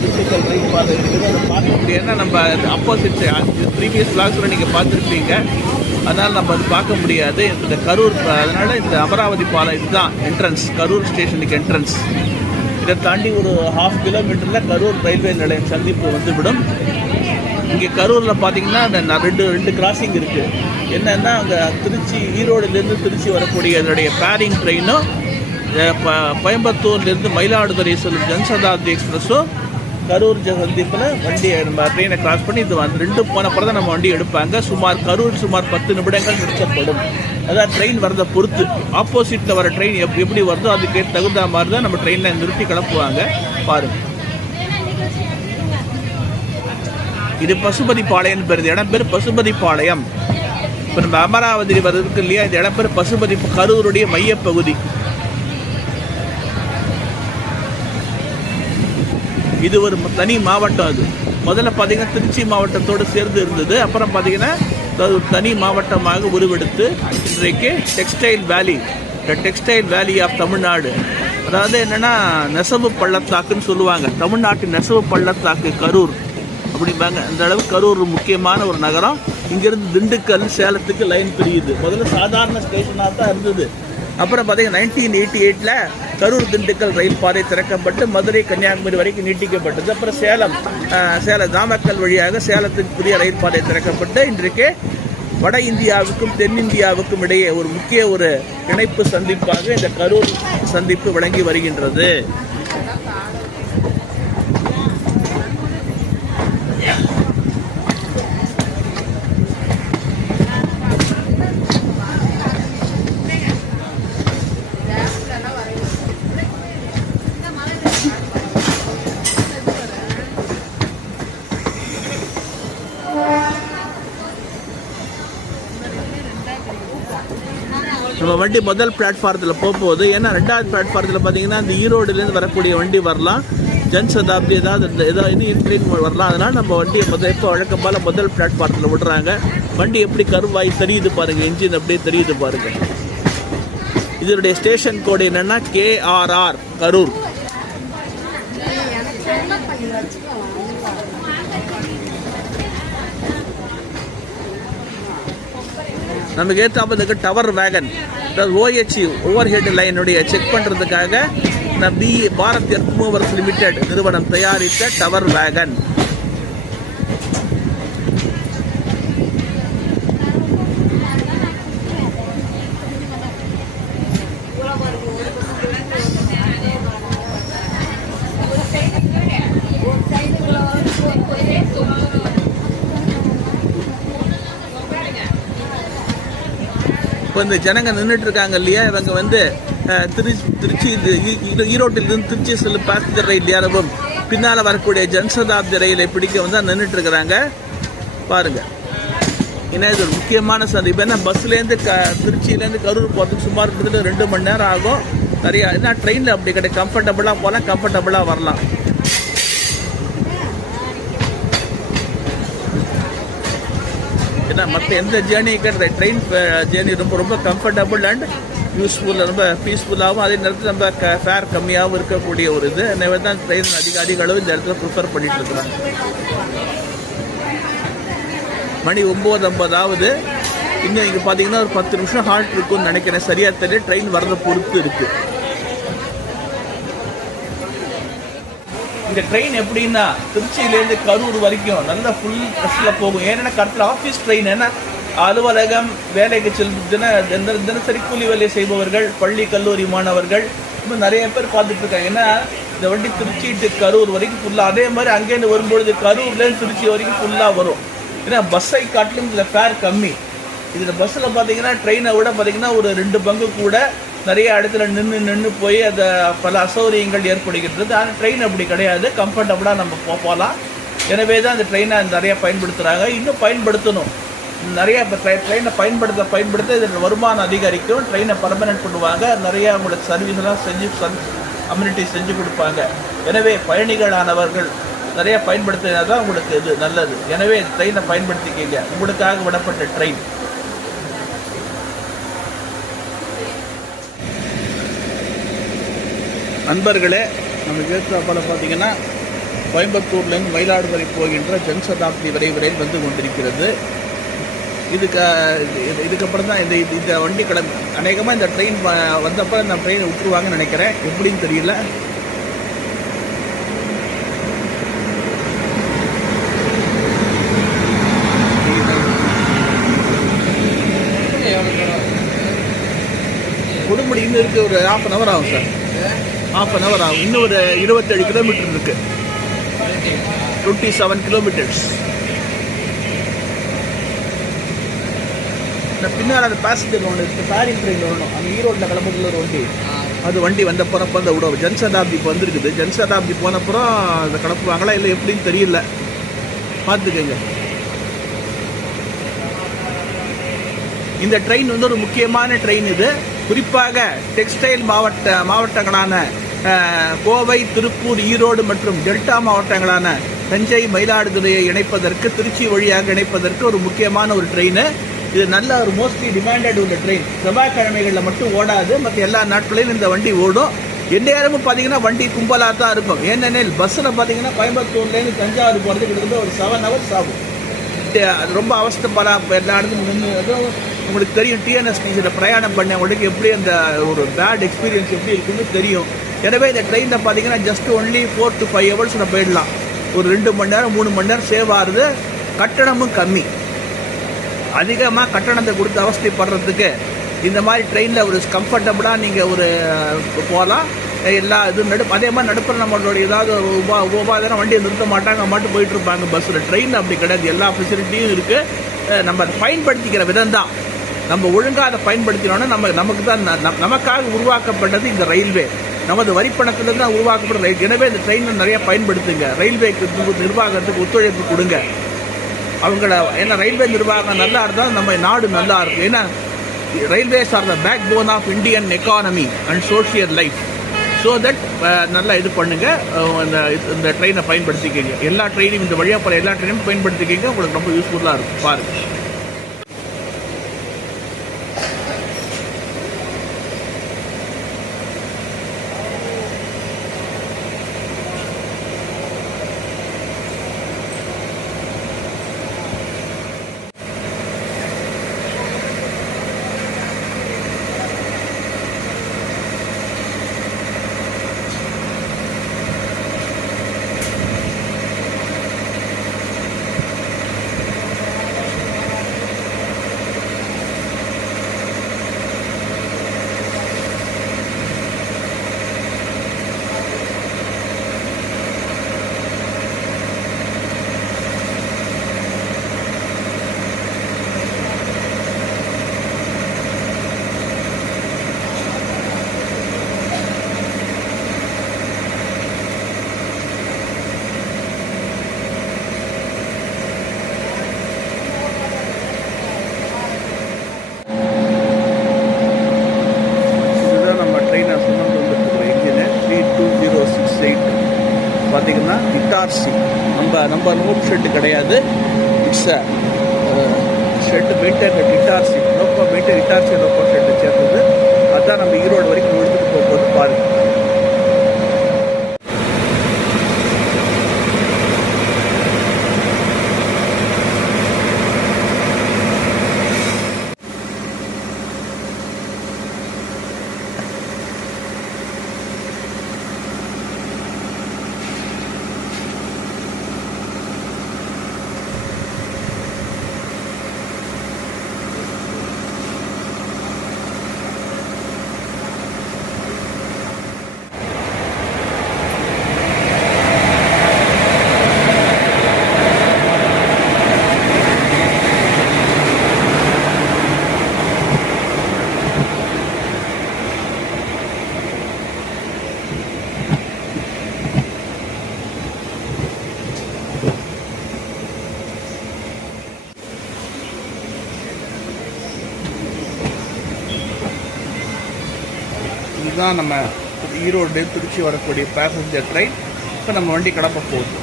டிஜிட்டல் ரயில் பாதை இருக்குது. அதை பார்க்க முடியாதுன்னா நம்ம ஆப்போசிட் ப்ரீவியஸ் விளாக்ஸில் நீங்கள் பார்த்துருப்பீங்க. அதனால் நம்ம அது பார்க்க முடியாது. இந்த கரூர் அதனால் இந்த அமராவதி பாலம் இதுதான் என்ட்ரன்ஸ், கரூர் ஸ்டேஷனுக்கு என்ட்ரன்ஸ். இதை தாண்டி ஒரு 1/2 கிலோமீட்டரில் கரூர் ரயில்வே நிலையம் சந்திப்பு வந்துவிடும். இங்கே கரூரில் பார்த்தீங்கன்னா ரெண்டு கிராசிங் இருக்குது. என்னென்னா அங்கே திருச்சி ஈரோடுலேருந்து திருச்சி வரக்கூடிய அதனுடைய பேரிங் ட்ரெயினும் கோயம்புத்தூர்லேருந்து மயிலாடுதுறை செல்லும் ஜன்சதாப்தி எக்ஸ்பிரஸும் கரூர் சந்திப்பில் வண்டி நம்ம ட்ரெயினை கிராஸ் பண்ணி இது ரெண்டும் போன பிறகு தான் நம்ம வண்டி எடுப்பாங்க. கரூர் சுமார் 10 நிமிடங்கள் நிறுத்தப்படும். அதான் ட்ரெயின் வரதை பொறுத்து ஆப்போசிட்டில் வர ட்ரெயின் எப்படி வருதோ அதுக்கு தகுந்த மாதிரி தான் நம்ம ட்ரெயினில் நிறுத்தி கிளப்புவாங்க. பாருங்கள், இது பசுபதி பாளையம் பேர். இடம் பேர் பசுபதி பாளையம். இப்போ நம்ம அமராவதி வர்றதுக்கு இல்லையா, இந்த இடம் பேர் பசுபதி, கரூருடைய மையப்பகுதி. இது ஒரு தனி மாவட்டம். அது முதல்ல பார்த்தீங்கன்னா திருச்சி மாவட்டத்தோடு சேர்ந்து இருந்தது. அப்புறம் பார்த்தீங்கன்னா அது தனி மாவட்டமாக உருவெடுத்து இன்றைக்கு டெக்ஸ்டைல் வேலி, டெக்ஸ்டைல் வேலி ஆஃப் தமிழ்நாடு. அதாவது என்னென்னா நெசவு பள்ளத்தாக்குன்னு சொல்லுவாங்க. தமிழ்நாட்டின் நெசவு பள்ளத்தாக்கு கரூர் அப்படிம்பாங்க. அந்த அளவுக்கு கரூர் முக்கியமான ஒரு நகரம். இங்கேருந்து திண்டுக்கல், சேலத்துக்கு லைன் பிரியுது. முதல்ல சாதாரண ஸ்டேஷனாக தான் இருந்தது. அப்புறம் பார்த்தீங்கன்னா 1988 கரூர் திண்டுக்கல் ரயில் பாதை திறக்கப்பட்டு மதுரை கன்னியாகுமரி வரைக்கும் நீட்டிக்கப்பட்டது. அப்புறம் சேலம் நாமக்கல் வழியாக சேலத்துக்கு புதிய ரயில் பாதை திறக்கப்பட்டு இன்றைக்கு வட இந்தியாவுக்கும் தென்னிந்தியாவுக்கும் இடையே ஒரு முக்கிய ஒரு இணைப்பு சந்திப்பாக இந்த கரூர் சந்திப்பு விளங்கி வருகின்றது. நம்ம வண்டி முதல் பிளாட்ஃபாரத்தில் போகும்போது, ஏன்னா 2வது பிளாட்ஃபாரத்தில் பார்த்தீங்கன்னா இந்த ஈரோடுலேருந்து வரக்கூடிய வண்டி வரலாம், ஜன்சதாப்தி ஏதாவது ட்ரெயின் வரலாம். அதனால் நம்ம வண்டியை இப்போ வழக்கம் போல் முதல் பிளாட்ஃபாரத்தில் விடுறாங்க. வண்டி எப்படி கருவாய் தெரியுது பாருங்கள், இன்ஜின் அப்படியே தெரியுது பாருங்கள். இதனுடைய ஸ்டேஷன் கோடு என்னென்னா KRR கரூர். நமக்கு ஏற்றாப்பதுக்கு டவர் வேகன், OHE ஓவர் ஹெட் லைனுடைய செக் பண்ணுறதுக்காக பாரத் எர்த் மூவர்ஸ் லிமிடெட் நிறுவனம் தயாரித்த டவர் வேகன். இப்போ இந்த ஜனங்க நின்றுட்டு இருக்காங்க இல்லையா, இவங்க வந்து திருச்சி ஈரோட்டிலிருந்து திருச்சி செல்லும் பேசஞ்சர் ரயில் ஏறவும் பின்னால் வரக்கூடிய ஜன்சதாப்தி ரயிலை பிடிக்க வந்து நின்றுட்டு இருக்கிறாங்க. பாருங்க, ஏன்னா இது ஒரு முக்கியமான சந்தை. இப்போ என்ன பஸ்லேருந்து திருச்சியிலேருந்து கரூர் போகிறதுக்கு சுமார் கிட்டத்தட்ட 2 மணி நேரம் ஆகும். நிறையா ஏன்னா ட்ரெயினில் அப்படி கிடையாது, கம்ஃபர்டபுளாக போகலாம், கம்ஃபர்டபுளாக வரலாம். ஏன்னா மற்ற எந்த ஜேர்னிக்கு ட்ரெயின் ஜேர்னி ரொம்ப ரொம்ப கம்ஃபர்டபுள் அண்ட் யூஸ்ஃபுல், ரொம்ப பீஸ்ஃபுல்லாகவும் அதே நேரத்தில் ரொம்ப ஃபேர் கம்மியாகவும் இருக்கக்கூடிய ஒரு இது. எனவே தான் ட்ரெயின் அதிக அளவு இந்த இடத்துல ப்ரிஃபர் பண்ணிட்டு இருக்கிறாங்க. மணி 9:50 ஆகுது. இன்னும் இங்கே பார்த்தீங்கன்னா ஒரு 10 நிமிஷம் ஹால்ட் இருக்குன்னு நினைக்கிறேன். சரியாக தெரியல, ட்ரெயின் வரதை பொறுத்து இருக்குது. இந்த ட்ரெயின் எப்படின்னா திருச்சியிலேருந்து கரூர் வரைக்கும் நல்ல ஃபுல் ட்ரெஸ்ஸில் போகும். ஏன்னா கரெக்டில் ஆஃபீஸ் ட்ரெயின், ஏன்னா அலுவலகம், வேலைக்கு தினசரி கூலி வேலை செய்பவர்கள், பள்ளி கல்லூரி மாணவர்கள் இன்னும் நிறைய பேர் பார்த்துட்டு இருக்காங்க. ஏன்னா இந்த வண்டி திருச்சி டு கரூர் வரைக்கும் ஃபுல்லாக, அதே மாதிரி அங்கேருந்து வரும்பொழுது கரூர்லேருந்து திருச்சி வரைக்கும் ஃபுல்லாக வரும். ஏன்னா பஸ்ஸை காட்டிலும் இதில் ஃபேர் கம்மி. இதில் பஸ்ஸில் பார்த்தீங்கன்னா ட்ரெயினை விட பார்த்தீங்கன்னா ஒரு 2 பங்கு கூட நிறைய இடத்துல நின்று போய் அதை பல அசௌகரியங்கள் ஏற்படுகின்றது. ஆனால் ட்ரெயின் அப்படி கிடையாது, கம்ஃபர்டபுளாக நம்ம போகலாம். எனவே தான் அந்த ட்ரெயினை நிறையா பயன்படுத்துகிறாங்க, இன்னும் பயன்படுத்தணும். நிறையா இப்போ ட்ரெயினை பயன்படுத்த இதில் வருமானம் அதிகரிக்கும். ட்ரெயினை பர்மனெண்ட் பண்ணுவாங்க, நிறையா உங்களுக்கு சர்வீஸ்லாம் அம்யூனிட்டி செஞ்சு கொடுப்பாங்க. எனவே பயணிகளானவர்கள் நிறையா பயன்படுத்தினா தான் உங்களுக்கு இது நல்லது. எனவே ட்ரெயினை பயன்படுத்திக்கிங்க, உங்களுக்காக விடப்பட்ட ட்ரெயின். நண்பர்களே, நமக்கு ஏற்றாப்போல் பார்த்தீங்கன்னா கோயம்புத்தூர்லேருந்து மயிலாடுதுறை போகின்ற ஜன்சதாப்தி விரைவு ரயில் வந்து கொண்டிருக்கிறது. இதுக்கப்புறம் தான் இந்த வண்டி கிளம்பி அநேகமாக இந்த ட்ரெயின் வந்தப்போ இந்த ட்ரெயினை விட்டுருவாங்கன்னு நினைக்கிறேன். எப்படின்னு தெரியல. கொடுமுடி இன்னும் இருக்குது, ஒரு 1/2 hour ஆகும் சார். 1/2 hour ஆகும். இன்னும் ஒரு 27 கிலோமீட்டர் இருக்கு. 27 கிலோமீட்டர்ஸ். பின்னால் அந்த பேசஞ்சர் ஒன்று இருக்குது, பேரிங் ட்ரெயின் வரணும். அந்த ஈரோட்டில் கிளம்புறதுல ஒரு வண்டி வந்த போனப்போ அந்த விட ஜன்சதாப்தி இப்போ வந்துருக்குது. ஜன்சதாப்தி போனப்புறம் அதை கிளப்புவாங்களா இல்லை எப்படின்னு தெரியல, பார்த்துக்கங்க. இந்த ட்ரெயின் வந்து ஒரு முக்கியமான ட்ரெயின். இது குறிப்பாக டெக்ஸ்டைல் மாவட்டங்களான கோவை, திருப்பூர், ஈரோடு மற்றும் டெல்டா மாவட்டங்களான தஞ்சை, மயிலாடுதுறையை இணைப்பதற்கு, திருச்சி வழியாக இணைப்பதற்கு ஒரு முக்கியமான ஒரு ட்ரெயின். இது நல்ல ஒரு மோஸ்ட்லி டிமாண்டட் உள்ள ட்ரெயின். செவ்வாய்க்கிழமைகளில் மட்டும் ஓடாது, மற்ற எல்லா நாட்களையும் இந்த வண்டி ஓடும். எந்நேரமும் பார்த்தீங்கன்னா வண்டி கும்பலாக தான் இருக்கும். ஏனெனில் பஸ்ஸில் பார்த்தீங்கன்னா கோயம்புத்தூர்லேருந்து தஞ்சாவூர் போகிறதுக்கு கிட்டத்தட்ட ஒரு 7 hours ஆகும். ரொம்ப அவஸ்தப்படாம எல்லா இடத்துக்கும் நின்று, உங்களுக்கு தெரியும் டிஎன்எஸ்டிசியில் பிரயாணம் பண்ணவங்களுக்கு எப்படி அந்த ஒரு பேட் எக்ஸ்பீரியன்ஸ் எப்படி இருக்குன்னு தெரியும். எனவே இந்த ட்ரெயினில் பார்த்தீங்கன்னா ஜஸ்ட் ஒன்லி 4 to 5 hours போயிடலாம். ஒரு 2 மணி நேரம் 3 மணி நேரம் சேவ் ஆகுது. கட்டணமும் கம்மி. அதிகமாக கட்டணத்தை கொடுத்து அவஸ்தைப்படுறதுக்கு இந்த மாதிரி ட்ரெயினில் ஒரு கம்ஃபர்டபுளாக நீங்கள் ஒரு போகலாம். எல்லா இதுவும் அதே மாதிரி நடுப்புற நம்மளோட ஏதாவது உபாதாரம் வண்டியை நிறுத்த மாட்டாங்க, மட்டும் போயிட்டு இருப்பாங்க. பஸ்ஸில் ட்ரெயினில் அப்படி கிடையாது, எல்லா ஃபெசிலிட்டியும் இருக்குது. நம்ம அதை பயன்படுத்திக்கிற விதம் தான். நம்ம ஒழுங்காக அதை பயன்படுத்தினோன்னா நமக்கு தான் நமக்காக உருவாக்கப்பட்டது இந்த ரயில்வே. நமது வரிப்பணத்திலிருந்து தான் உருவாக்கப்பட்ட ரயில். எனவே இந்த ட்ரெயினை நிறைய பயன்படுத்துங்க. ரயில்வேக்கு நிர்வாகத்துக்கு ஒத்துழைப்பு கொடுங்க அவங்கள. ஏன்னா ரயில்வே நிர்வாகம் நல்லா இருந்தால் நம்ம நாடு நல்லா இருக்கும். ஏன்னா railways are the backbone of Indian economy and social life. So that நல்லா இது பண்ணுங்கள். இந்த ட்ரெயினை பயன்படுத்திக்கிங்க. எல்லா ட்ரெயினையும் இந்த வழியாக போகிற எல்லா ட்ரெயினும் பயன்படுத்திக்கிங்க. உங்களுக்கு ரொம்ப யூஸ்ஃபுல்லாக இருக்கும். பாருங்கள். பார்த்தீங்கன்னா இட்டார்சி நம்ம ஹோம் ஷெட்டு கிடையாது. It's shed maintain Itarsi loco maintain Itarsi loco shed சேர்ந்தது. அதுதான் நம்ம ஈரோடு வரைக்கும் எடுத்துகிட்டு போகும்போது பாருங்கள். இதுதான் நம்ம ஈரோடு திருச்சி வரக்கூடிய பேசஞ்சர் ட்ரெயின். இப்போ நம்ம வண்டி கிளம்ப போகுது.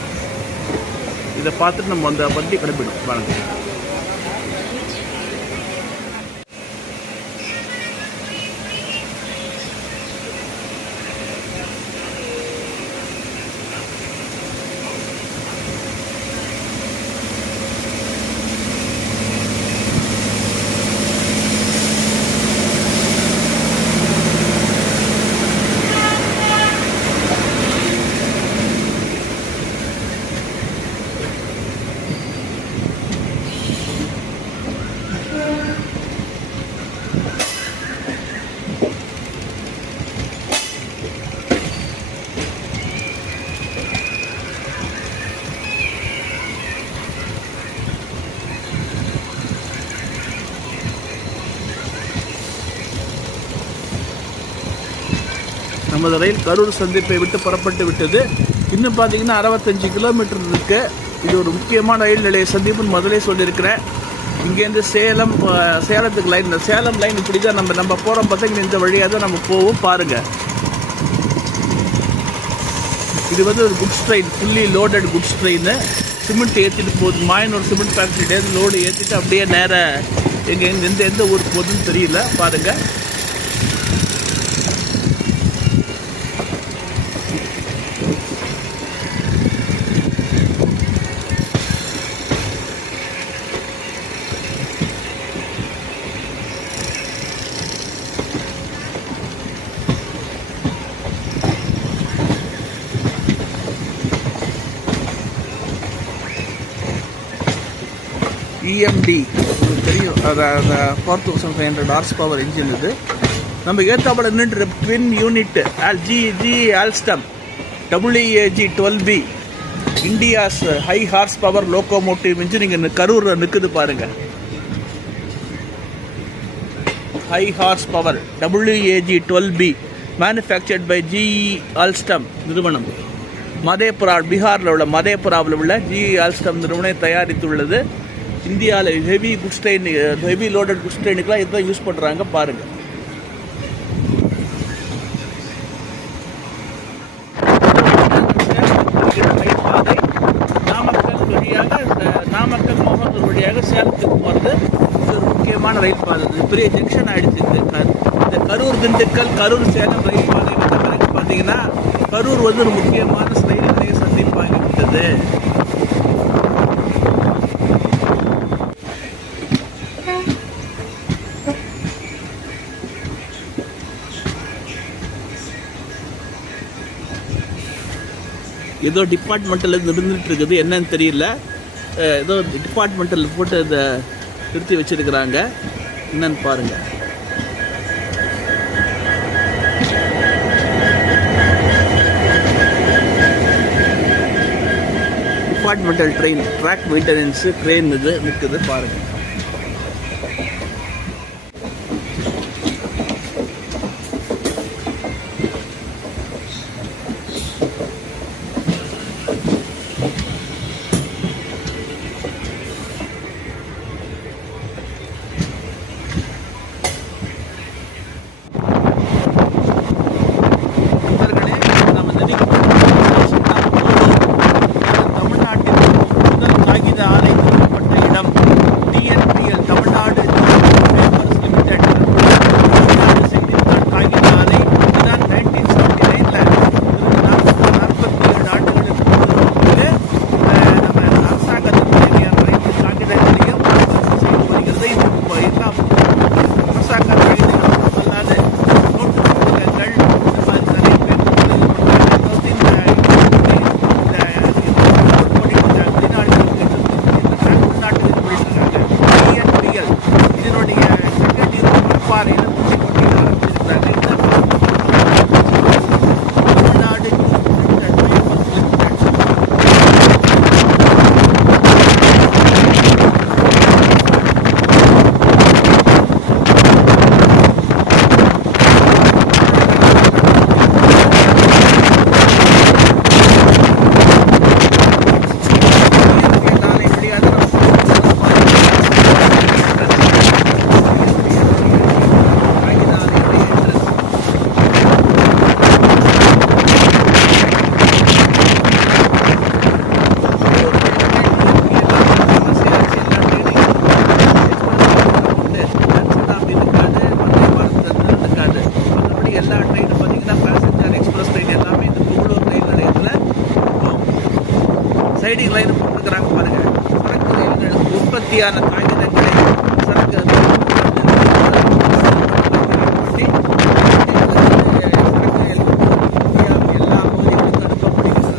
இதை பார்த்துட்டு நம்ம அந்த வண்டி கிளம்பிடும் வாங்க. நமது ரயில் கரூர் சந்திப்பை விட்டு புறப்பட்டு விட்டது. இன்னும் பார்த்தீங்கன்னா 65 கிலோமீட்டர் இருக்குது. இது ஒரு முக்கியமான ரயில் நிலைய சந்திப்புன்னு முதலே சொல்லியிருக்கிறேன். இங்கேருந்து சேலத்துக்கு லைன், இந்த சேலம் லைன் இப்படி தான் நம்ம போகிறோம். பார்த்தீங்கன்னா இந்த வழியாக தான் நம்ம போவோம் பாருங்கள். இது வந்து ஒரு goods train, fully loaded goods train. Cement ஏற்றிட்டு போகுது. மாயனூர் சிமெண்ட் ஃபேக்ட்ரிலேருந்து லோடு ஏற்றிட்டு அப்படியே நேராக எந்த ஊருக்கு போகுதுன்னு தெரியல பாருங்கள். EMD உங்களுக்கு தெரியும், அது 4500 ஹார்ஸ் பவர் இன்ஜின். இது நம்ம ஏற்றாப்புல நின்று twin unit G Alstom WAG 12B India's high horse power locomotive engine இங்கே கரூரில் நிற்குது பாருங்கள். High horse power WAG 12B manufactured by GE Alstom நிறுவனம். மதேபுரா, பீகாரில் உள்ள மதேபுராவில் உள்ள GE ஆல்ஸ்டம் நிறுவனம் தயாரித்துள்ளது. இந்தியாவில் heavy goods train, heavy loaded goods ட்ரெயினுக்கெலாம் இதுதான் யூஸ் பண்ணுறாங்க பாருங்கள். நாமக்கல் மோகனூர் வழியாக சேலத்துக்கு போகிறது இது ஒரு முக்கியமான ரயில் பாதை. இது பெரிய ஜங்ஷன் ஆகிடுச்சு. இந்த கரூர் திண்டுக்கல், கரூர் சேலம் ரயில் பாதை வந்த பிறகு பார்த்தீங்கன்னா கரூர் வந்து ஒரு முக்கியமான ரயில் நிலைய சந்திப்பாகிவிட்டது. ஏதோ டிபார்ட்மெண்ட்டில் இருந்துகிட்டு இருக்குது, என்னன்னு தெரியல. ஏதோ டிபார்ட்மெண்ட்டில் போட்டு இதை நிறுத்தி வச்சுருக்கிறாங்க. என்னன்னு பாருங்கள். Departmental train, track maintenance train இது நிற்குது பாருங்கள். ட்ரேடிங் லைன் போட்டுருக்குறாங்க பாருங்கள். சரக்கு ரயில்கள் உற்பத்தியான காகிதங்களை சரக்கு எல்லா பகுதிகளுக்கும் அனுப்பப்படுகிறது.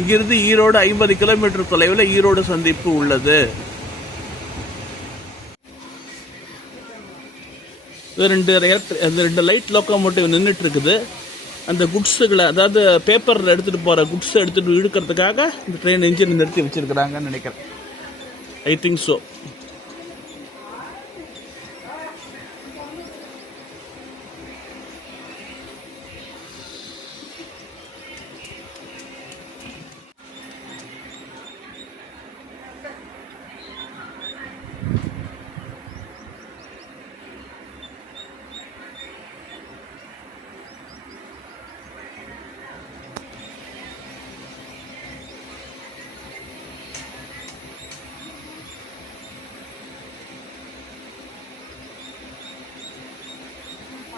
இங்கிருந்து ஈரோடு 50 கிலோமீட்டர் தொலைவில் ஈரோடு சந்திப்பு உள்ளது. ரெண்டு லைட் லோக்கோமோட்டிவ் நின்றுட்டு இருக்குது. அந்த குட்ஸுகளை, அதாவது பேப்பர் எடுத்துகிட்டு போகிற குட்ஸ் எடுத்துகிட்டு இழுக்கிறதுக்காக இந்த ட்ரெயின் இன்ஜின் நிறுத்தி வச்சிருக்கிறாங்கன்னு நினைக்கிறேன். I think so.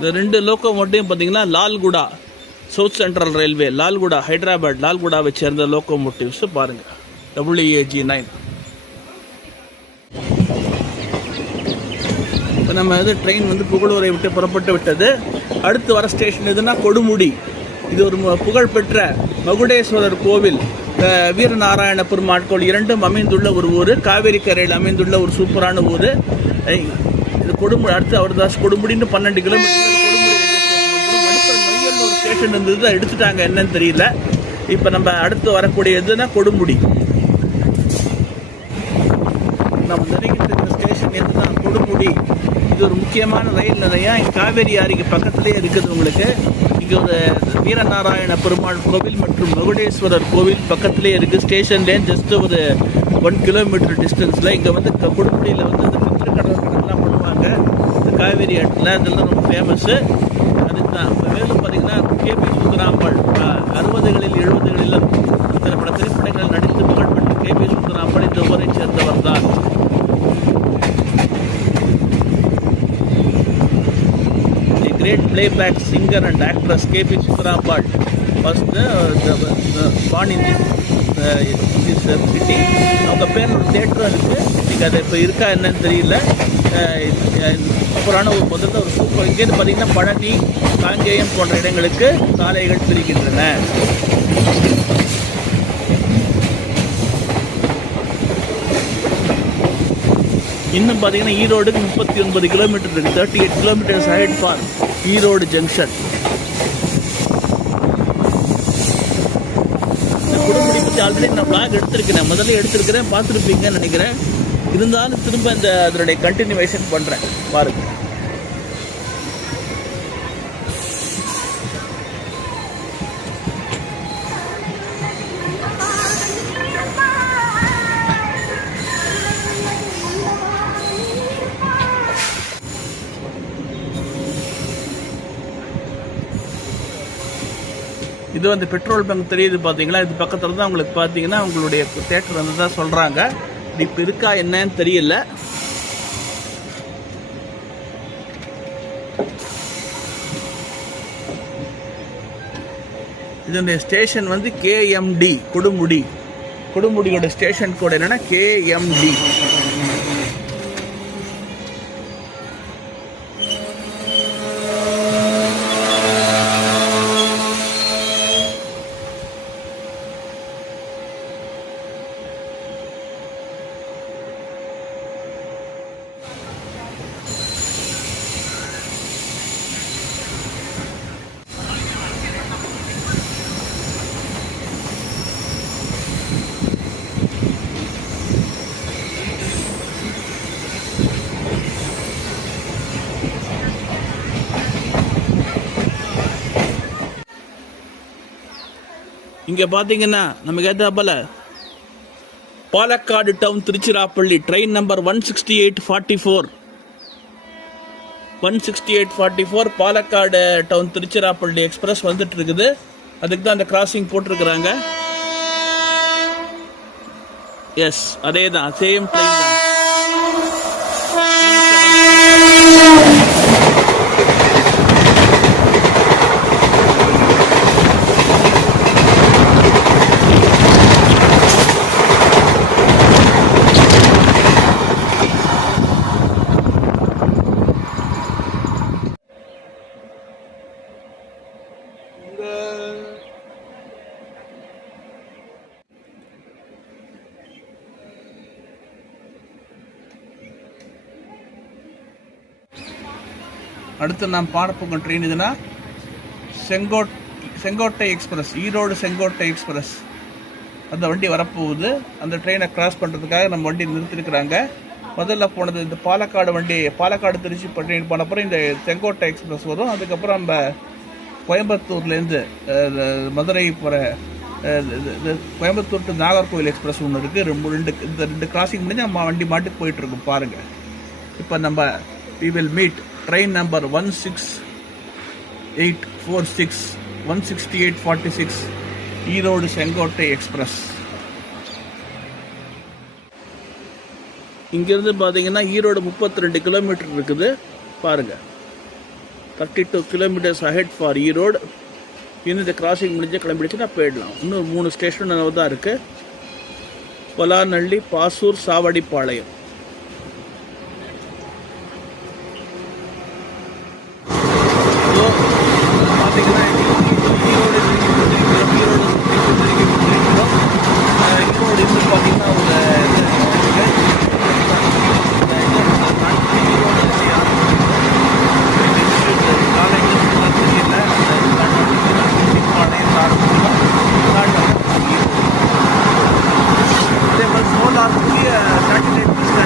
இந்த ரெண்டு லோக்கோமோட்டிவும் பார்த்தீங்கன்னா லால்குடா, சவுத் சென்ட்ரல் ரயில்வே, லால்குடா, ஹைதராபாத் லால்குடாவை சேர்ந்த லோக்கோமோட்டிவ்ஸ் பாருங்கள். WAG9. இப்போ நம்ம ட்ரெயின் புகழூரை விட்டு புறப்பட்டு விட்டது. அடுத்து வர ஸ்டேஷன் எதுனா கொடுமுடி. இது ஒரு புகழ்பெற்ற மகுடேஸ்வரர் கோவில், வீரநாராயண பெருமாள் கோவில் இரண்டும் அமைந்துள்ள ஒரு ஊர். காவேரி கரையில் அமைந்துள்ள ஒரு சூப்பரான ஊர் இது கொடுமுடி. அடுத்து அவர்தாஸ் கொடுமுடின்னு 12 கிலோமீட்டர் ஒரு ஸ்டேஷன் இருந்தது, தான் எடுத்துட்டாங்க, என்னன்னு தெரியல. இப்போ நம்ம அடுத்து வரக்கூடியதுன்னா கொடுமுடி. நம்ம நெருங்கிட்டு இருக்கிற ஸ்டேஷன் எதுனா கொடுமுடி. இது ஒரு முக்கியமான ரயில் நிலையம். காவேரி ஆறுக்கு பக்கத்துலேயே இருக்குது. உங்களுக்கு இங்கே ஒரு வீரநாராயண பெருமாள் கோவில் மற்றும் மகுடேஸ்வரர் கோவில் பக்கத்துலேயே இருக்குது. ஸ்டேஷன்லேயே ஜஸ்ட் ஒரு 1 கிலோமீட்டர் டிஸ்டன்ஸில். இங்கே கொடுமுடியில் இந்த பித்திருக்கடலாம் பண்ணுவாங்க. இந்த காவேரி ஆற்றில் அதெல்லாம் ரொம்ப ஃபேமஸ்ஸு. அதுக்கு தான். மேலும் பார்த்தீங்கன்னா KP சுந்தராம்பாள் 60களில் 70களில் பல திரைப்படங்கள் நடித்து புகழ்பெற்ற KP சுந்தராம்பாள் இந்த ஊரை சேர்ந்தவர் தான். Great playback singer and actress KP Sundarambal was born in city. அவங்க பேர் ஒரு தேட்டரும் இருக்குது. இன்றைக்கி அது இப்போ இருக்கா என்னன்னு தெரியல. சூப்பரான ஒரு முதல்ல ஒரு சூப்பர். இங்கேருந்து பார்த்திங்கன்னா பழனி, காங்கேயம் போன்ற இடங்களுக்கு சாலைகள் பிரிக்கின்றன. இன்னும் பார்த்தீங்கன்னா ஈரோடுக்கு 39 கிலோமீட்டர் இருக்குது. 38 kilometres ahead for Erode junction. இந்த குடும்பத்தை பற்றி ஆல்ரெடி நான் பிளாக் எடுத்திருக்கிறேன், முதல்ல எடுத்திருக்கிறேன், பார்த்துருப்பீங்கன்னு நினைக்கிறேன். இருந்தாலும் திரும்ப அதனுடைய கண்டினியூவேஷன் பண்ணுறேன் பாருங்க. இது வந்து பெட்ரோல் பங்க் தெரியுது பார்த்தீங்களா? இது பக்கத்தில் தான் உங்களுக்கு பார்த்தீங்கன்னா உங்களுடைய தேட்டர் வந்து தான் சொல்கிறாங்க. இப்போ இருக்கா என்னன்னு தெரியல. இதனுடைய ஸ்டேஷன் வந்து கேஎம்டி, கொடுமுடியோட ஸ்டேஷன் கோட் என்னன்னா கேஎம்டி. இங்கே பார்த்தீங்கன்னா நமக்கு ஏற்றாப்பல Palakkad town Tiruchirappalli train number 16844 Palakkad town Tiruchirappalli express வந்துட்டு இருக்குது. அதுக்கு தான் அந்த கிராசிங் போட்டிருக்கிறாங்க. எஸ், அதே தான், சேம் ட்ரெயின் தான். அடுத்து நாம் பார்ப்போங்க ட்ரெயின் இதுனா செங்கோட்டை எக்ஸ்பிரஸ், ஈரோடு செங்கோட்டை எக்ஸ்பிரஸ். அந்த வண்டி வரப்போகுது. அந்த ட்ரெயினை கிராஸ் பண்ணுறதுக்காக நம்ம வண்டி நிறுத்திருக்கிறாங்க. முதல்ல போனது இந்த பாலக்காடு வண்டி, பாலக்காடு திருச்சி ட்ரெயின் போனப்புறம் இந்த செங்கோட்டை எக்ஸ்பிரஸ் வரும். அதுக்கப்புறம் நம்ம கோயம்புத்தூர்லேருந்து மதுரை போகிற கோயம்புத்தூர் டு நாகர்கோவில் எக்ஸ்பிரஸ் ஒன்று இருக்குது. இந்த ரெண்டு கிராசிங் முடிஞ்சு நம்ம வண்டி மாட்டுக்கு போயிட்டுருக்கோம் பாருங்கள். இப்போ நம்ம we will meet train number 16846 16846 Erode Sengottai express. இங்கேருந்து பார்த்தீங்கன்னா ஈரோடு 32 கிலோமீட்டர் இருக்குது பாருங்கள். 32 கிலோமீட்டர்ஸ் அஹெட் ஃபார் ஈரோடு. இன்னும் இந்த கிராசிங் முடிஞ்ச கிளம்பிடுச்சுன்னா போயிடலாம். இன்னும் 3 ஸ்டேஷன் தான் இருக்குது. பொலாநள்ளி, பாசூர், சாவடிப்பாளையம். சேட்டலைட்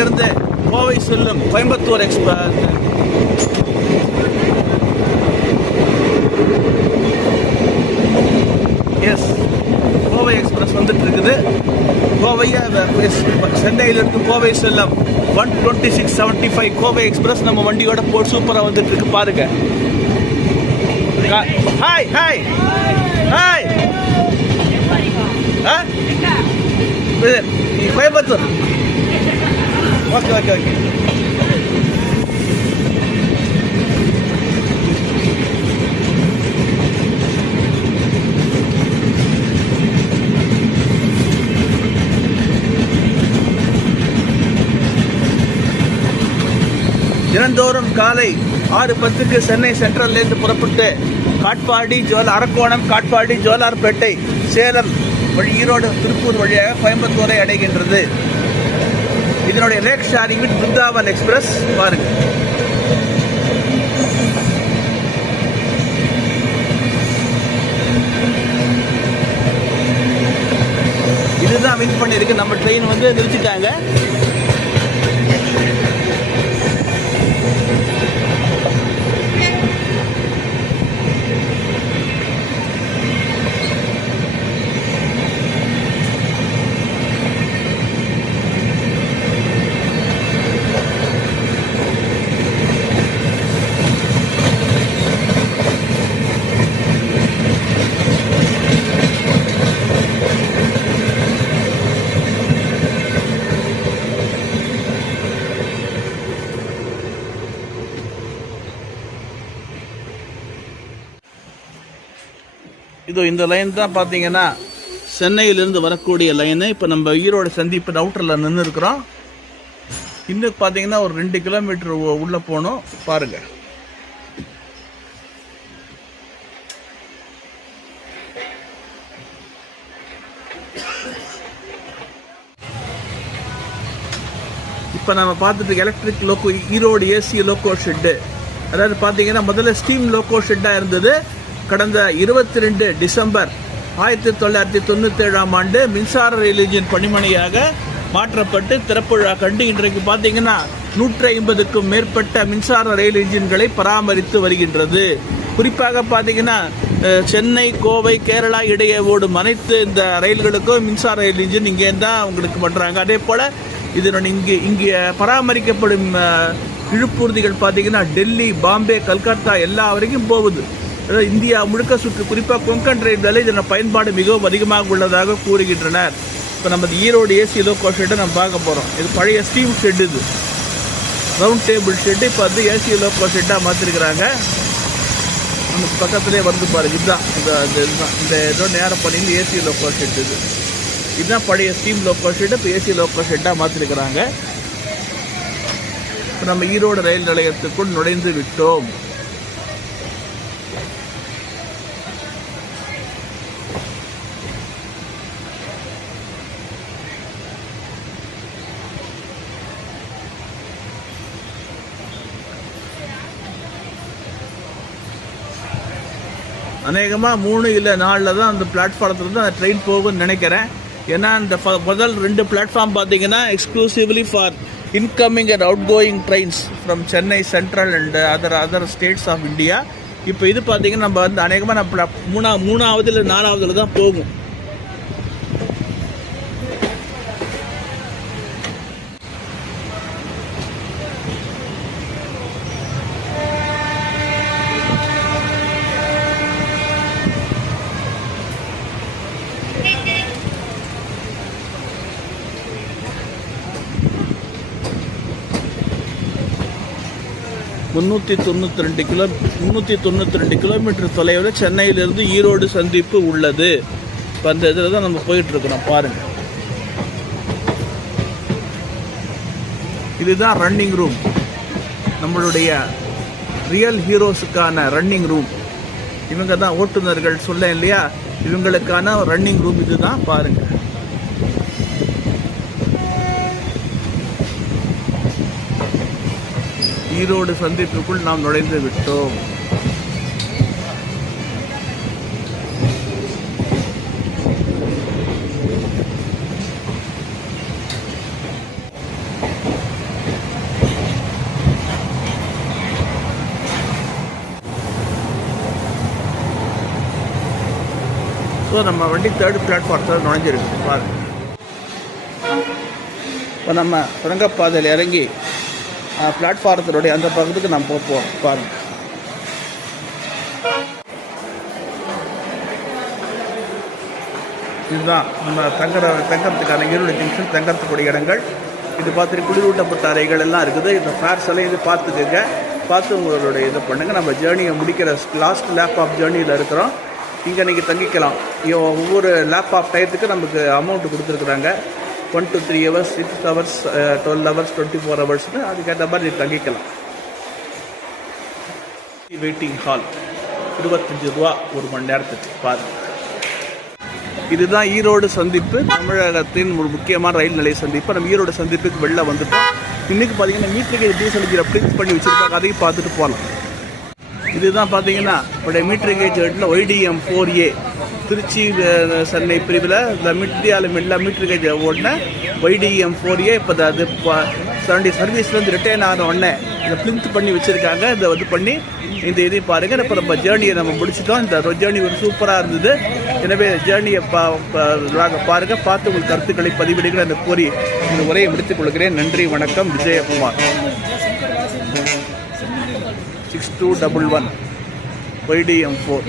இங்கிருந்து கோவை செல்லும் Coimbatore express. Yes, Kovai express வந்துட்டு இருக்குது. கோவையை சென்னையிலிருந்து கோவை செல்லும் 12675 கோவை எக்ஸ்பிரஸ் நம்ம வண்டியோட சூப்பராக வந்துட்டு இருக்கு பாருங்க. Hi hi hi, Coimbatore. Okay okay okay. தினந்தோறும் காலை 6:10 சென்னை சென்ட்ரல்லேருந்து புறப்பட்டு காட்பாடி அரக்கோணம், காட்பாடி, ஜோலார்பேட்டை, சேலம், ஈரோடு, திருப்பூர் வழியாக கோயம்புத்தூரை அடைகின்றது. இதனுடைய rake sharing with Brindavan express பாருங்க. இதுதான் வின் பண்ணியிருக்கு. நம்ம ட்ரெயின் வந்து நிறுத்திட்டாங்க. இதோ இந்த லைன் தான் பார்த்தீங்கன்னா சென்னையிலேருந்து வரக்கூடிய லைனு. இப்போ நம்ம ஈரோடு சந்திப்பு அவுட்டரில் நின்று இருக்கிறோம். இன்னும் பார்த்தீங்கன்னா ஒரு 2 கிலோமீட்டர் உள்ளே போகணும் பாருங்கள். இப்போ நம்ம பார்த்துட்டு electric loco Erode AC loco shed. அதாவது பார்த்தீங்கன்னா முதல்ல ஸ்டீம் லோக்கோ ஷெட்டாக இருந்தது. கடந்த 22 டிசம்பர் 1997ஆம் ஆண்டு மின்சார ரயில் இன்ஜின் பணிமனையாக மாற்றப்பட்டு திறப்புழா கண்டு இன்றைக்கு பார்த்தீங்கன்னா 150க்கும் மேற்பட்ட மின்சார ரயில் இன்ஜின்களை பராமரித்து வருகின்றது. குறிப்பாக பார்த்தீங்கன்னா சென்னை, கோவை, கேரளா இடையே ஓடும் அனைத்து இந்த ரயில்களுக்கும் மின்சார ரயில் இன்ஜின் இங்கே தான் உங்களுக்கு பண்ணுறாங்க. அதே போல் இதனுடைய இங்கே பராமரிக்கப்படும் இழுப்பூர்திகள் பார்த்தீங்கன்னா டெல்லி, பாம்பே, கல்கத்தா எல்லா வரைக்கும் போகுது. அதாவது இந்தியா முழுக்க சுற்று, குறிப்பாக கொங்கன் ரயில்வேல இதன் பயன்பாடு மிகவும் அதிகமாக உள்ளதாக கூறுகின்றனர். இப்போ நம்ம ஈரோடு ஏசி லோக்கோ ஷெட்டை நம்ம பார்க்க போகிறோம். இது பழைய ஸ்டீம் ஷெட், இது ரவுண்ட் டேபிள் ஷெட்டு. இப்போ வந்து ஏசி லோக்கோ ஷெட்டாக மாற்றிருக்கிறாங்க. நமக்கு பக்கத்துலேயே வந்து பாருங்க. இதுதான் இந்த ஏதோ நேரம் பண்ணிட்டு ஏசி லோக்கோ ஷெட். இதுதான் பழைய ஸ்டீம் லோக்கோ ஷெட்டு. இப்போ ஏசி லோக்கோ ஷெட்டாக மாற்றிருக்கிறாங்க. இப்போ நம்ம ஈரோடு ரயில் நிலையத்துக்குள் நுழைந்து விட்டோம். அநேகமாக 3 இல்லை 4 தான் அந்த பிளாட்ஃபாரத்துலேருந்து அந்த ட்ரெயின் போகும்னு நினைக்கிறேன். ஏன்னா அந்த முதல் 2 பிளாட்ஃபார்ம் பார்த்தீங்கன்னா exclusively for incoming and outgoing trains from Chennai central and other states of India. இப்போ இது பார்த்தீங்கன்னா நம்ம வந்து அநேகமாக நம்ம 3வது இல்லை 4வதுல தான் போகும். முந்நூற்றி 392 கிலோமீட்டர் தொலைவில் சென்னையிலிருந்து ஈரோடு சந்திப்பு உள்ளது. இப்போ அந்த இதில் தான் நம்ம போயிட்டுருக்குறோம் பாருங்கள். இதுதான் ரன்னிங் ரூம், நம்மளுடைய ரியல் ஹீரோஸுக்கான ரன்னிங் ரூம். இவங்க தான் ஓட்டுநர்கள், சொல்ல இல்லையா, இவங்களுக்கான ரன்னிங் ரூம் இது தான் பாருங்கள். ஈரோடு சந்திப்புக்குள் நாம் நுழைந்து விட்டோம். ஸோ நம்ம வண்டி தேர்ட் பிளாட்ஃபார்த்தில் நுழைஞ்சிருக்கு பாருங்க. இப்போ நம்ம சுரங்கப்பாதையில் இறங்கி பிளாட்ஃபாரத்தினுடைய அந்த பக்கத்துக்கு நம்ம போவோம் பாருங்கள். இதுதான் நம்ம தங்கறதுக்கான ஈரோடு ஜங்ஷன் தங்கறதுக்கூடிய இடங்கள். இது பார்த்துட்டு குளிரூட்டப்பட்ட அறைகள் எல்லாம் இருக்குது. இந்த ஃபேர்ஸ் எல்லாம் இது பார்த்துக்கங்க, பார்த்து உங்களுடைய இது பண்ணுங்கள். நம்ம ஜேர்னியை முடிக்கிற லாஸ்ட் லேப் ஆஃப் ஜேர்னியில் இருக்கிறோம். இங்கே நீங்கள் தங்கிக்கலாம். ஒவ்வொரு லேப் ஆஃப் டயத்துக்கு நமக்கு அமௌண்ட்டு கொடுத்துருக்குறாங்க. 1 to 3 hours, 6 hours, 12 hours, 24 ஹவர்ஸ்னு அதுக்கேற்ற மாதிரி நீ தங்கிக்கலாம். வெயிட்டிங் ஹால் 25 ரூபா ஒரு மணி நேரத்துக்கு பாருங்கள். இதுதான் ஈரோடு சந்திப்பு, தமிழகத்தின் ஒரு முக்கியமான ரயில் நிலைய சந்திப்பு. நம்ம ஈரோடு சந்திப்புக்கு வெளில வந்துட்டோம். இன்றைக்கி பார்த்தீங்கன்னா மீட்டர் கேஜ் டீசல் பிரிண்ட் பண்ணி வச்சுருப்பாங்க, அதையும் பார்த்துட்டு போகலாம். இதுதான் பார்த்தீங்கன்னா இப்போடைய மீட்டர் கேஜ் ரேட்டில் YDM 4A திருச்சி சென்னை பிரிவில் இந்த இந்தியாவில் எல்லா மீட்டர் கேஜ் ஓடின YDM 4A இப்போ அது சர்வீஸ்லேருந்து ரிட்டைன் ஆன உடனே இதை பிளிண்ட் பண்ணி வச்சுருக்காங்க. இதை வந்து பண்ணி இந்த இதையும் பாருங்கள். இப்போ நம்ம ஜேர்னியை நம்ம முடிச்சிட்டோம். இந்த ஜேர்னி ஒரு சூப்பராக இருந்தது. எனவே ஜேர்னியை பாருங்கள், பார்த்து உங்கள் கருத்துக்களை பதிவிடுகிற அந்த கோரி இந்த உரையை முடித்துக் கொள்கிறேன். நன்றி, வணக்கம். விஜயகுமார் 6211 YDM 4.